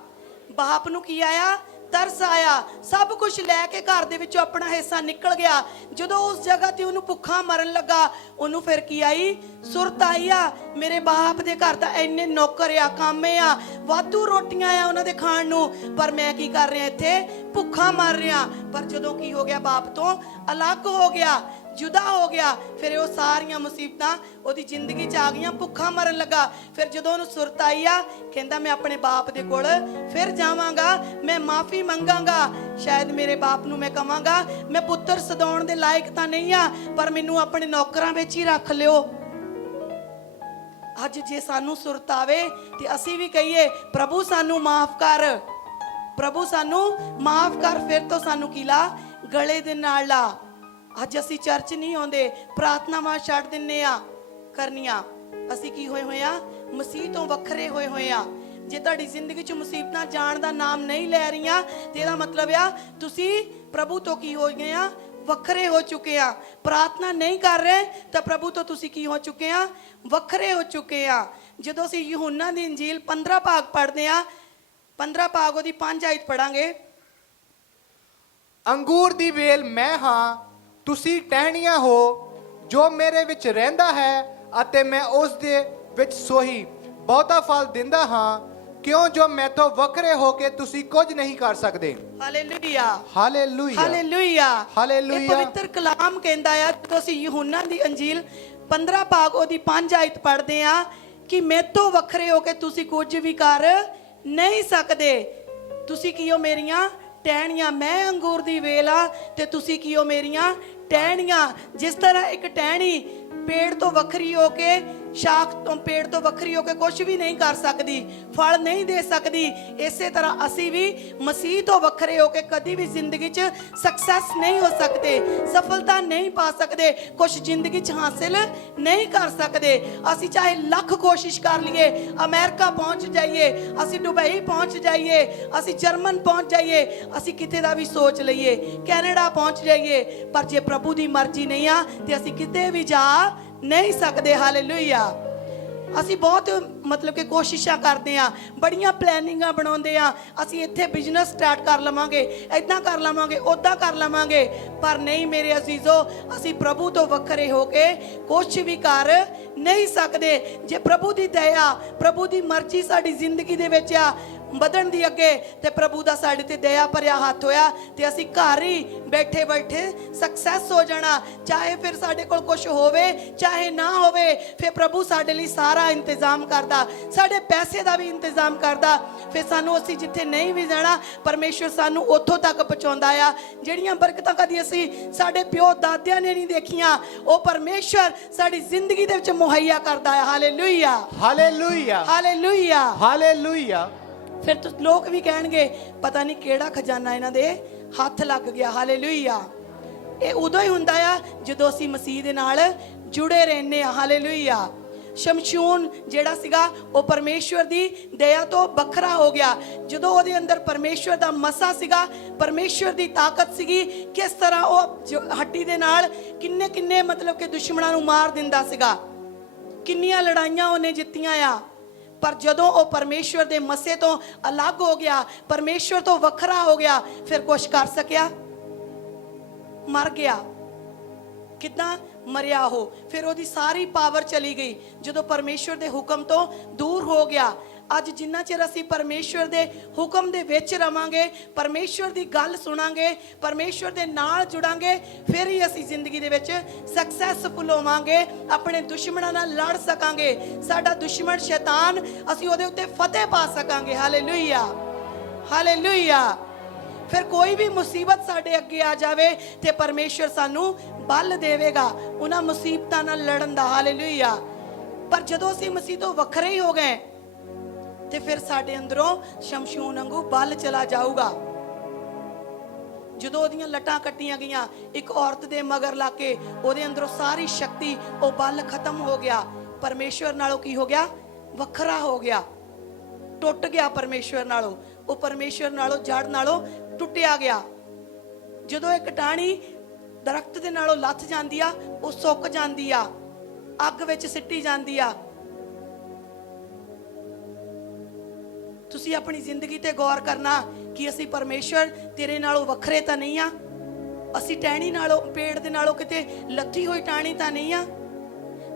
ਬਾਪ ਨੂੰ ਕੀ ਆਇਆ, ਤਰਸ ਆਇਆ। ਸਭ ਕੁਝ ਲੈ ਕੇ ਘਰ ਦੇ ਵਿੱਚੋਂ ਆਪਣਾ ਹਿੱਸਾ ਨਿਕਲ ਗਿਆ। ਜਦੋਂ ਉਸ ਜਗ੍ਹਾ ਤੇ ਉਹਨੂੰ ਭੁੱਖਾ ਮਰਨ ਲੱਗਾ, ਉਹਨੂੰ ਫਿਰ ਕੀ ਆਈ, ਸੁਰਤ ਆਈ ਆ, ਮੇਰੇ ਬਾਪ ਦੇ ਘਰ ਤਾਂ ਇੰਨੇ ਨੌਕਰ ਆ, ਕਾਮੇ ਆ, ਵਾਧੂ ਰੋਟੀਆਂ ਆ ਉਹਨਾਂ ਦੇ ਖਾਣ ਨੂੰ, ਪਰ ਮੈਂ ਕੀ ਕਰ ਰਿਹਾ, ਇੱਥੇ ਭੁੱਖਾ ਮਰ ਰਿਹਾ। ਪਰ ਜਦੋਂ ਕੀ ਹੋ ਗਿਆ, ਬਾਪ ਤੋਂ ਅਲੱਗ ਹੋ ਗਿਆ, ਜੁਦਾ ਹੋ ਗਿਆ, ਫਿਰ ਉਹ ਸਾਰੀਆਂ ਮੁਸੀਬਤਾਂ ਉਹਦੀ ਜ਼ਿੰਦਗੀ 'ਚ ਆ ਗਈਆਂ, ਭੁੱਖਾ ਮਰਨ ਲੱਗਾ। ਫਿਰ ਜਦੋਂ ਉਹਨੂੰ ਸੁਰਤ ਆਈ ਆ, ਕਹਿੰਦਾ ਮੈਂ ਆਪਣੇ ਬਾਪ ਦੇ ਕੋਲ ਫਿਰ ਜਾਵਾਂਗਾ, ਮੈਂ ਮਾਫੀ ਮੰਗਾਂਗਾ। ਸ਼ਾਇਦ ਮੇਰੇ ਬਾਪ ਨੂੰ ਮੈਂ ਕਵਾਂਗਾ, ਮੈਂ ਪੁੱਤਰ ਸਦਾਉਣ ਦੇ ਲਾਇਕ ਤਾਂ ਨਹੀਂ ਆ, ਪਰ ਮੈਨੂੰ ਆਪਣੇ ਨੌਕਰਾਂ ਵਿੱਚ ਹੀ ਰੱਖ ਲਿਓ। ਅੱਜ ਜੇ ਸਾਨੂੰ ਸੁਰਤ ਆਵੇ ਤੇ ਅਸੀਂ ਵੀ ਕਹੀਏ, ਪ੍ਰਭੂ ਸਾਨੂੰ ਮਾਫ ਕਰ, ਪ੍ਰਭੂ ਸਾਨੂੰ ਮਾਫ ਕਰ, ਫਿਰ ਤੋਂ ਸਾਨੂੰ ਕੀ ਲਾ, ਗਲੇ ਦੇ ਨਾਲ ਲਾ। ਅੱਜ ਅਸੀਂ ਚਰਚ ਨਹੀਂ ਆਉਂਦੇ, ਪ੍ਰਾਰਥਨਾਵਾਂ ਛੱਡ ਦਿੰਨੇ ਆ ਕਰਨੀਆਂ। ਅਸੀਂ ਕੀ ਹੋਏ ਹੋਏ ਆ, ਮਸੀਹ ਤੋਂ ਵੱਖਰੇ ਹੋਏ ਹੋਏ ਆ। ਜੇ ਤੁਹਾਡੀ ਜ਼ਿੰਦਗੀ 'ਚ ਮੁਸੀਬਤਾਂ ਜਾਣ ਦਾ ਨਾਮ ਨਹੀਂ ਲੈ ਰਹੀਆਂ, ਤੇ ਇਹਦਾ ਮਤਲਬ ਆ ਤੁਸੀਂ ਪ੍ਰਭੂ ਤੋਂ ਕੀ ਹੋ ਗਏ ਆ, ਵੱਖਰੇ ਹੋ ਚੁੱਕੇ ਆ। ਪ੍ਰਾਰਥਨਾ ਨਹੀਂ ਕਰ ਰਹੇ ਤਾਂ ਪ੍ਰਭੂ ਤੋਂ ਤੁਸੀਂ ਕੀ ਹੋ ਚੁੱਕੇ ਆ, ਵੱਖਰੇ ਹੋ ਚੁੱਕੇ ਆ। ਜਦੋਂ ਅਸੀਂ ਯਹੂਨਾ ਦੀ ਇੰਜੀਲ 15 ਭਾਗ ਪੜ੍ਹਦੇ ਆ, 15 ਭਾਗ ਉਹਦੀ 5 ਆਇਤ ਪੜਾਂਗੇ। ਅੰਗੂਰ ਦੀ ਵੇਲ ਮੈਂ ਹਾਂ, ਤੁਸੀਂ ਟਹਿਣੀਆਂ ਹੋ। ਜੋ ਮੇਰੇ ਵਿੱਚ ਰਹਿੰਦਾ ਹੈ ਅਤੇ ਮੈਂ ਉਸ ਦੇ ਵਿੱਚ ਸੋਹੀ ਬਹੁਤਾ ਫਲ ਦਿੰਦਾ ਹਾਂ, ਕਿਉਂ ਜੋ ਮੈਥੋਂ ਵੱਖਰੇ ਹੋ ਕੇ ਤੁਸੀਂ ਕੁਝ ਨਹੀਂ ਕਰ ਸਕਦੇ। Hallelujah, hallelujah, hallelujah, hallelujah. ਇਹ ਪਵਿੱਤਰ ਕਲਾਮ ਕਹਿੰਦਾ ਆ, ਜਦੋਂ ਅਸੀਂ ਯਹੂਨਾ ਦੀ ਅੰਜੀਲ 15 ਭਾਗ ਉਹਦੀ 5 ਆਇਤ ਪੜ੍ਹਦੇ ਆ ਕਿ ਮੈਥੋਂ ਵੱਖਰੇ ਹੋ ਕੇ ਤੁਸੀਂ ਕੁਝ ਵੀ ਕਰ ਨਹੀਂ ਸਕਦੇ। ਤੁਸੀਂ ਕੀਓ ਮੇਰੀਆਂ ਟਹਿਣੀਆਂ, ਮੈਂ ਅੰਗੂਰ ਦੀ ਵੇਲ ਆ ਤੇ ਤੁਸੀਂ ਕੀਓ ਮੇਰੀਆਂ ਟਹਿਣੀਆਂ। ਜਿਸ ਤਰ੍ਹਾਂ ਇੱਕ ਟਹਿਣੀ ਪੇੜ ਤੋਂ ਵੱਖਰੀ ਹੋ ਕੇ, ਸ਼ਾਖ ਤੋਂ, ਪੇੜ ਤੋਂ ਵੱਖਰੀ ਹੋ ਕੇ ਕੁਝ ਵੀ ਨਹੀਂ ਕਰ ਸਕਦੀ, ਫਲ ਨਹੀਂ ਦੇ ਸਕਦੀ, ਇਸੇ ਤਰ੍ਹਾਂ ਅਸੀਂ ਵੀ ਮਸੀਹ ਤੋਂ ਵੱਖਰੇ ਹੋ ਕੇ ਕਦੀ ਵੀ ਜ਼ਿੰਦਗੀ 'ਚ ਸਕਸੈਸ ਨਹੀਂ ਹੋ ਸਕਦੇ, ਸਫਲਤਾ ਨਹੀਂ ਪਾ ਸਕਦੇ, ਕੁਝ ਜ਼ਿੰਦਗੀ 'ਚ ਹਾਸਿਲ ਨਹੀਂ ਕਰ ਸਕਦੇ। ਅਸੀਂ ਚਾਹੇ ਲੱਖ ਕੋਸ਼ਿਸ਼ ਕਰ ਲਈਏ, ਅਮਰੀਕਾ ਪਹੁੰਚ ਜਾਈਏ, ਅਸੀਂ ਦੁਬਈ ਪਹੁੰਚ ਜਾਈਏ, ਅਸੀਂ ਜਰਮਨ ਪਹੁੰਚ ਜਾਈਏ, ਅਸੀਂ ਕਿਤੇ ਦਾ ਵੀ ਸੋਚ ਲਈਏ, ਕੈਨੇਡਾ ਪਹੁੰਚ ਜਾਈਏ, ਪਰ ਜੇ ਪ੍ਰਭੂ ਦੀ ਮਰਜ਼ੀ ਨਹੀਂ ਆ ਤੇ ਅਸੀਂ ਕਿਤੇ ਵੀ ਜਾ ਨਹੀਂ ਸਕਦੇ। ਹਾਲੇਲੂਇਆ। ਅਸੀਂ ਬਹੁਤ ਮਤਲਬ ਕਿ ਕੋਸ਼ਿਸ਼ਾਂ ਕਰਦੇ ਆ, ਬੜੀਆਂ ਪਲੈਨਿੰਗਾਂ ਬਣਾਉਂਦੇ ਆ, ਅਸੀਂ ਇੱਥੇ ਬਿਜ਼ਨਸ ਸਟਾਰਟ ਕਰ ਲਵਾਂਗੇ, ਇਦਾਂ ਕਰ ਲਵਾਂਗੇ, ਉਦਾਂ ਕਰ ਲਵਾਂਗੇ, ਪਰ ਨਹੀਂ ਮੇਰੇ ਅਜ਼ੀਜ਼ੋ, ਅਸੀਂ ਪ੍ਰਭੂ ਤੋਂ ਵੱਖਰੇ ਹੋ ਕੇ ਕੁਝ ਵੀ ਕਰ ਨਹੀਂ ਸਕਦੇ। ਜੇ ਪ੍ਰਭੂ ਦੀ ਦਇਆ, ਪ੍ਰਭੂ ਦੀ ਮਰਜ਼ੀ ਸਾਡੀ ਜ਼ਿੰਦਗੀ ਦੇ ਵਿੱਚ ਆ ਵਧਣ ਦੀ ਅੱਗੇ, ਤੇ ਪ੍ਰਭੂ ਦਾ ਸਾਡੇ ਤੇ ਦਇਆ ਭਰਿਆ ਹੱਥ ਹੋਇਆ ਤੇ ਅਸੀਂ ਘਰ ਹੀ ਬੈਠੇ ਬੈਠੇ ਸਕਸੈਸ ਹੋ ਜਾਣਾ। ਚਾਹੇ ਫਿਰ ਸਾਡੇ ਕੋਲ ਕੁਝ ਹੋਵੇ ਚਾਹੇ ਨਾ ਹੋਵੇ, ਫਿਰ ਪ੍ਰਭੂ ਸਾਡੇ ਲਈ ਸਾਰਾ ਇੰਤਜ਼ਾਮ ਕਰਦਾ, ਸਾਡੇ ਪੈਸੇ ਦਾ ਵੀ ਇੰਤਜ਼ਾਮ ਕਰਦਾ। ਫਿਰ ਸਾਨੂੰ, ਅਸੀਂ ਜਿੱਥੇ ਨਹੀਂ ਵੀ ਜਾਣਾ, ਪਰਮੇਸ਼ਵਰ ਸਾਨੂੰ ਉੱਥੋਂ ਤੱਕ ਪਹੁੰਚਾਉਂਦਾ ਆ। ਜਿਹੜੀਆਂ ਬਰਕਤਾਂ ਕਦੀ ਅਸੀਂ ਸਾਡੇ ਪਿਓ ਦਾਦਿਆਂ ਨੇ ਨਹੀਂ ਦੇਖੀਆਂ, ਉਹ ਪਰਮੇਸ਼ਵਰ ਸਾਡੀ ਜ਼ਿੰਦਗੀ ਦੇ ਵਿੱਚ ਮੁਹੱਈਆ ਕਰਦਾ ਹੈ। Hallelujah, hallelujah, hallelujah, hallelujah. ਫਿਰ ਲੋਕ ਵੀ ਕਹਿਣਗੇ ਪਤਾ ਨਹੀਂ ਕਿਹੜਾ ਖਜ਼ਾਨਾ ਇਹਨਾਂ ਦੇ ਹੱਥ ਲੱਗ ਗਿਆ। ਹਾਲੇਲੂਇਆ। ਇਹ ਉਦੋਂ ਹੀ ਹੁੰਦਾ ਆ ਜਦੋਂ ਅਸੀਂ ਮਸੀਹ ਦੇ ਨਾਲ ਜੁੜੇ ਰਹਿੰਦੇ ਆ। ਹਾਲੇਲੂਇਆ। ਸ਼ਮਸ਼ੂਨ ਜਿਹੜਾ ਸੀਗਾ ਉਹ ਪਰਮੇਸ਼ਵਰ ਦੀ ਦਇਆ ਤੋਂ ਵੱਖਰਾ ਹੋ ਗਿਆ। ਜਦੋਂ ਉਹਦੇ ਅੰਦਰ ਪਰਮੇਸ਼ਵਰ ਦਾ ਮਸਾ ਸੀਗਾ, ਪਰਮੇਸ਼ਵਰ ਦੀ ਤਾਕਤ ਸੀਗੀ, ਕਿਸ ਤਰ੍ਹਾਂ ਉਹ ਹੱਡੀ ਦੇ ਨਾਲ ਕਿੰਨੇ ਕਿੰਨੇ ਮਤਲਬ ਕਿ ਦੁਸ਼ਮਣਾਂ ਨੂੰ ਮਾਰ ਦਿੰਦਾ ਸੀਗਾ, ਕਿੰਨੀਆਂ ਲੜਾਈਆਂ ਉਹਨੇ ਜਿੱਤੀਆਂ ਆ। ਪਰ ਜਦੋਂ ਉਹ ਪਰਮੇਸ਼ਵਰ ਦੇ ਮਸੇ ਤੋਂ ਅਲੱਗ ਹੋ ਗਿਆ, ਪਰਮੇਸ਼ਵਰ ਤੋਂ ਵੱਖਰਾ ਹੋ ਗਿਆ, ਫਿਰ ਕੁਛ ਕਰ ਸਕਿਆ? ਮਰ ਗਿਆ। ਕਿੱਦਾਂ ਮਰਿਆ ਉਹ? ਫਿਰ ਉਹਦੀ ਸਾਰੀ ਪਾਵਰ ਚਲੀ ਗਈ ਜਦੋਂ ਪਰਮੇਸ਼ਵਰ ਦੇ ਹੁਕਮ ਤੋਂ ਦੂਰ ਹੋ ਗਿਆ। ਅੱਜ ਜਿੰਨਾ ਚਿਰ ਅਸੀਂ ਪਰਮੇਸ਼ਵਰ ਦੇ ਹੁਕਮ ਦੇ ਵਿੱਚ ਰਵਾਂਗੇ, ਪਰਮੇਸ਼ਵਰ ਦੀ ਗੱਲ ਸੁਣਾਂਗੇ, ਪਰਮੇਸ਼ਵਰ ਦੇ ਨਾਲ ਜੁੜਾਂਗੇ, ਫਿਰ ਹੀ ਅਸੀਂ ਜ਼ਿੰਦਗੀ ਦੇ ਵਿੱਚ ਸਕਸੈਸਫੁਲ ਹੋਵਾਂਗੇ, ਆਪਣੇ ਦੁਸ਼ਮਣਾਂ ਨਾਲ ਲੜ ਸਕਾਂਗੇ। ਸਾਡਾ ਦੁਸ਼ਮਣ ਸ਼ੈਤਾਨ, ਅਸੀਂ ਉਹਦੇ ਉੱਤੇ ਫਤਿਹ ਪਾ ਸਕਾਂਗੇ। Hallelujah, hallelujah. ਫਿਰ ਕੋਈ ਵੀ ਮੁਸੀਬਤ ਸਾਡੇ ਅੱਗੇ ਆ ਜਾਵੇ ਤੇ ਪਰਮੇਸ਼ਵਰ ਸਾਨੂੰ ਬਲ ਦੇਵੇਗਾ ਉਹਨਾਂ ਮੁਸੀਬਤਾਂ ਨਾਲ ਲੜਨ ਦਾ। ਹਾਲੇਲੂਇਆ। ਪਰ ਜਦੋਂ ਅਸੀਂ ਮਸੀਹ ਤੋਂ ਵੱਖਰੇ ਹੀ ਹੋ ਗਏ ਤੇ ਫਿਰ ਸਾਡੇ ਅੰਦਰੋਂ ਸ਼ਮਸ਼ੂਨ ਵਾਂਗੂ ਬਲ ਚਲਾ ਜਾਊਗਾ। ਜਦੋਂ ਉਹਦੀਆਂ ਲੱਟਾਂ ਕੱਟੀਆਂ ਗਈਆਂ, ਇੱਕ ਔਰਤ ਦੇ ਮਗਰ ਲਾ ਕੇ, ਉਹਦੇ ਅੰਦਰੋਂ ਸਾਰੀ ਸ਼ਕਤੀ, ਉਹ ਬਲ ਖਤਮ ਹੋ ਗਿਆ। ਪਰਮੇਸ਼ਵਰ ਨਾਲੋਂ ਕੀ ਹੋ ਗਿਆ? ਵੱਖਰਾ ਹੋ ਗਿਆ, ਟੁੱਟ ਗਿਆ ਪਰਮੇਸ਼ਵਰ ਨਾਲੋਂ। ਉਹ ਪਰਮੇਸ਼ਵਰ ਨਾਲੋਂ, ਜੜ ਨਾਲੋਂ ਟੁੱਟਿਆ ਗਿਆ। ਜਦੋਂ ਇੱਕ ਟਾਹਣੀ ਦਰਖਤ ਦੇ ਨਾਲੋਂ ਲੱਥ ਜਾਂਦੀ ਆ, ਉਹ ਸੁੱਕ ਜਾਂਦੀ ਆ, ਅੱਗ ਵਿੱਚ ਸਿੱਟੀ ਜਾਂਦੀ ਆ। ਤੁਸੀਂ ਆਪਣੀ ਜ਼ਿੰਦਗੀ ਤੇ ਗੌਰ ਕਰਨਾ ਕਿ ਅਸੀਂ ਪਰਮੇਸ਼ਵਰ ਤੇਰੇ ਨਾਲੋਂ ਵੱਖਰੇ ਤਾਂ ਨਹੀਂ ਆ। ਅਸੀਂ ਟਹਿਣੀ ਨਾਲੋਂ, ਪੇੜ ਦੇ ਨਾਲੋਂ ਕਿਤੇ ਲੱਥੀ ਹੋਈ ਟਾਹਣੀ ਤਾਂ ਨਹੀਂ ਆ।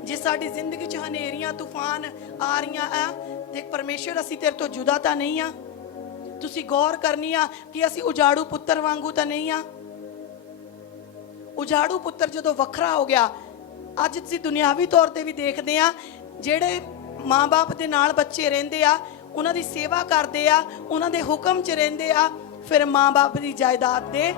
ਜੇ ਸਾਡੀ ਜ਼ਿੰਦਗੀ 'ਚ ਹਨੇਰੀਆਂ ਤੂਫਾਨ ਆ ਰਹੀਆਂ ਆ ਤੇ ਪਰਮੇਸ਼ਵਰ, ਅਸੀਂ ਤੇਰੇ ਤੋਂ ਜੁਦਾ ਤਾਂ ਨਹੀਂ ਆ। ਤੁਸੀਂ ਗੌਰ ਕਰਨੀ ਆ ਕਿ ਅਸੀਂ ਉਜਾੜੂ ਪੁੱਤਰ ਵਾਂਗੂ ਤਾਂ ਨਹੀਂ ਆ। ਉਜਾੜੂ ਪੁੱਤਰ ਜਦੋਂ ਵੱਖਰਾ ਹੋ ਗਿਆ, ਅੱਜ ਅਸੀਂ ਦੁਨਿਆਵੀ ਤੌਰ ਤੇ ਵੀ ਦੇਖਦੇ ਆ, ਜਿਹੜੇ ਮਾਂ-ਬਾਪ ਦੇ ਨਾਲ ਬੱਚੇ ਰਹਿੰਦੇ ਆ, ਉਹਨਾਂ ਦੀ ਸੇਵਾ ਕਰਦੇ ਆ, ਉਹਨਾਂ ਦੇ ਹੁਕਮ 'ਚ ਰਹਿੰਦੇ ਆ, ਫਿਰ ਮਾਂ-ਬਾਪ ਦੀ ਜਾਇਦਾਦ ਦੇ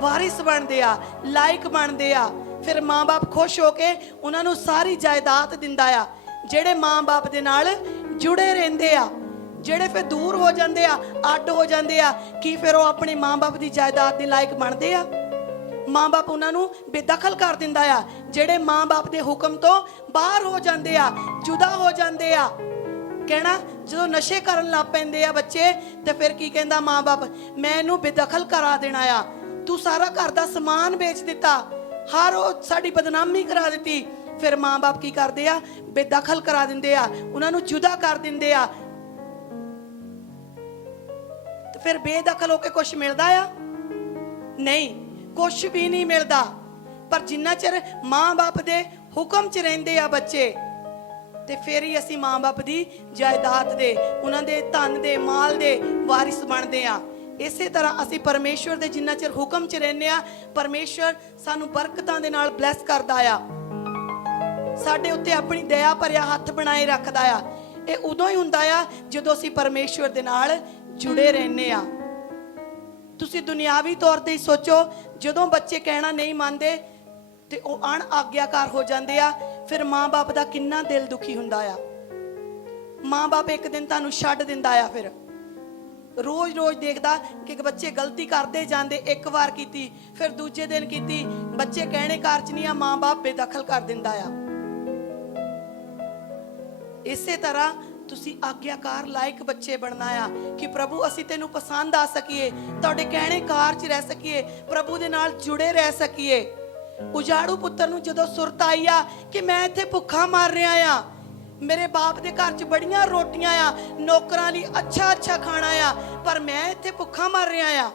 ਵਾਰਿਸ ਬਣਦੇ ਆ, ਲਾਇਕ ਬਣਦੇ ਆ। ਫਿਰ ਮਾਂ-ਬਾਪ ਖੁਸ਼ ਹੋ ਕੇ ਉਹਨਾਂ ਨੂੰ ਸਾਰੀ ਜਾਇਦਾਦ ਦਿੰਦਾ ਆ। ਜਿਹੜੇ ਮਾਂ-ਬਾਪ ਦੇ ਨਾਲ ਜੁੜੇ ਰਹਿੰਦੇ ਆ, ਜਿਹੜੇ ਫਿਰ ਦੂਰ ਹੋ ਜਾਂਦੇ ਆ, ਅੱਡ ਹੋ ਜਾਂਦੇ ਆ, ਕੀ ਫਿਰ ਉਹ ਆਪਣੇ ਮਾਂ-ਬਾਪ ਦੀ ਜਾਇਦਾਦ ਦੇ ਲਾਇਕ ਬਣਦੇ ਆ? ਮਾਂ-ਬਾਪ ਉਹਨਾਂ ਨੂੰ ਬੇਦਖਲ ਕਰ ਦਿੰਦਾ ਆ। ਜਿਹੜੇ ਮਾਂ-ਬਾਪ ਦੇ ਹੁਕਮ ਤੋਂ ਬਾਹਰ ਹੋ ਜਾਂਦੇ ਆ, ਜੁਦਾ ਹੋ ਜਾਂਦੇ ਆ, ਕਹਿਣਾ ਜਦੋਂ ਨਸ਼ੇ ਕਰਨ ਲੱਗ ਪੈਂਦੇ ਆ ਬੱਚੇ, ਤੇ ਫਿਰ ਕੀ ਕਹਿੰਦਾ ਮਾਂ-ਬਾਪ? ਮੈਂ ਇਹਨੂੰ ਬੇਦਖਲ ਕਰਾ ਦੇਣਾ ਆ। ਤੂੰ ਸਾਰਾ ਘਰ ਦਾ ਸਮਾਨ ਵੇਚ ਦਿੱਤਾ, ਹਰ ਉਹ ਸਾਡੀ ਬਦਨਾਮੀ ਕਰਾ ਦਿੱਤੀ। ਫਿਰ ਮਾਂ-ਬਾਪ ਕੀ ਕਰਦੇ ਆ? ਬੇਦਖਲ ਕਰਾ ਦਿੰਦੇ ਆ, ਉਹਨਾਂ ਨੂੰ ਜੁਦਾ ਕਰ ਦਿੰਦੇ ਆ। ਤੇ ਫਿਰ ਬੇਦਖਲ ਹੋ ਕੇ ਕੁਝ ਮਿਲਦਾ ਆ? ਨਹੀਂ, ਕੁਝ ਵੀ ਨਹੀਂ ਮਿਲਦਾ। ਪਰ ਜਿੰਨਾ ਚਿਰ ਮਾਂ-ਬਾਪ ਦੇ ਹੁਕਮ 'ਚ ਰਹਿੰਦੇ ਆ ਬੱਚੇ, ਤੇ ਫਿਰ ਹੀ ਅਸੀਂ ਮਾਂ-ਬਾਪ ਦੀ ਜਾਇਦਾਦ ਦੇ, ਉਹਨਾਂ ਦੇ ਧਨ ਦੇ, ਮਾਲ ਦੇ ਵਾਰਿਸ ਬਣਦੇ ਆ। ਇਸੇ ਤਰ੍ਹਾਂ ਅਸੀਂ ਪਰਮੇਸ਼ਵਰ ਦੇ ਜਿੰਨਾ ਚਿਰ ਹੁਕਮ 'ਚ ਰਹਿੰਦੇ ਆ, ਪਰਮੇਸ਼ਵਰ ਸਾਨੂੰ ਬਰਕਤਾਂ ਦੇ ਨਾਲ ਬਲੈਸ ਕਰਦਾ ਆ, ਸਾਡੇ ਉੱਤੇ ਆਪਣੀ ਦਇਆ ਭਰਿਆ ਹੱਥ ਬਣਾਏ ਰੱਖਦਾ ਆ। ਇਹ ਉਦੋਂ ਹੀ ਹੁੰਦਾ ਆ ਜਦੋਂ ਅਸੀਂ ਪਰਮੇਸ਼ਵਰ ਦੇ ਨਾਲ ਜੁੜੇ ਰਹਿੰਦੇ ਆ। ਤੁਸੀਂ ਦੁਨਿਆਵੀ ਤੌਰ ਤੇ ਹੀ ਸੋਚੋ, ਜਦੋਂ ਬੱਚੇ ਕਹਿਣਾ ਨਹੀਂ ਮੰਨਦੇ ਤੇ ਉਹ ਅਣ ਆਗਿਆਕਾਰ ਹੋ ਜਾਂਦੇ ਆ, ਫਿਰ ਮਾਂ-ਬਾਪ ਦਾ ਕਿੰਨਾ ਦਿਲ ਦੁਖੀ ਹੁੰਦਾ ਆ। ਮਾਂ-ਬਾਪ ਇੱਕ ਦਿਨ ਤੁਹਾਨੂੰ ਛੱਡ ਦਿੰਦਾ ਆ, ਫਿਰ ਰੋਜ਼-ਰੋਜ਼ ਦੇਖਦਾ ਕਿ ਬੱਚੇ ਗਲਤੀ ਕਰਦੇ ਜਾਂਦੇ। ਇੱਕ ਵਾਰ ਕੀਤੀ, ਫਿਰ ਦੂਜੇ ਦਿਨ ਕੀਤੀ, ਬੱਚੇ ਕਹਿਣੇ ਕਾਰਜ ਨਹੀਂ ਆ, ਮਾਂ-ਬਾਪ ਬੇਦਖਲ ਕਰ ਦਿੰਦਾ ਆ। ਇਸੇ ਤਰ੍ਹਾਂ ਤੁਸੀਂ ਆਗਿਆਕਾਰ ਲਾਇਕ ਬੱਚੇ ਬਣਨਾ ਆ ਕਿ ਪ੍ਰਭੂ ਅਸੀਂ ਤੈਨੂੰ ਪਸੰਦ ਆ ਸਕੀਏ, ਤੁਹਾਡੇ ਕਹਿਣੇ ਕਾਰਜ ਰਹਿ ਸਕੀਏ, ਪ੍ਰਭੂ ਦੇ ਨਾਲ ਜੁੜੇ ਰਹਿ ਸਕੀਏ। ਉਜਾੜੂ ਪੁੱਤਰ ਨੂੰ ਜਦੋਂ ਸੁਰਤ ਆਈ ਆ ਕਿ ਮੈਂ ਇੱਥੇ ਭੁੱਖਾ ਮਰ ਰਿਹਾ ਆ, ਮੇਰੇ ਬਾਪ ਦੇ ਘਰ 'ਚ ਬੜੀਆਂ ਰੋਟੀਆਂ ਆ, ਨੌਕਰਾਂ ਲਈ ਅੱਛਾ ਖਾਣਾ ਆ, ਪਰ ਮੈਂ ਇੱਥੇ ਭੁੱਖਾ ਮਰ ਰਿਹਾ ਆ।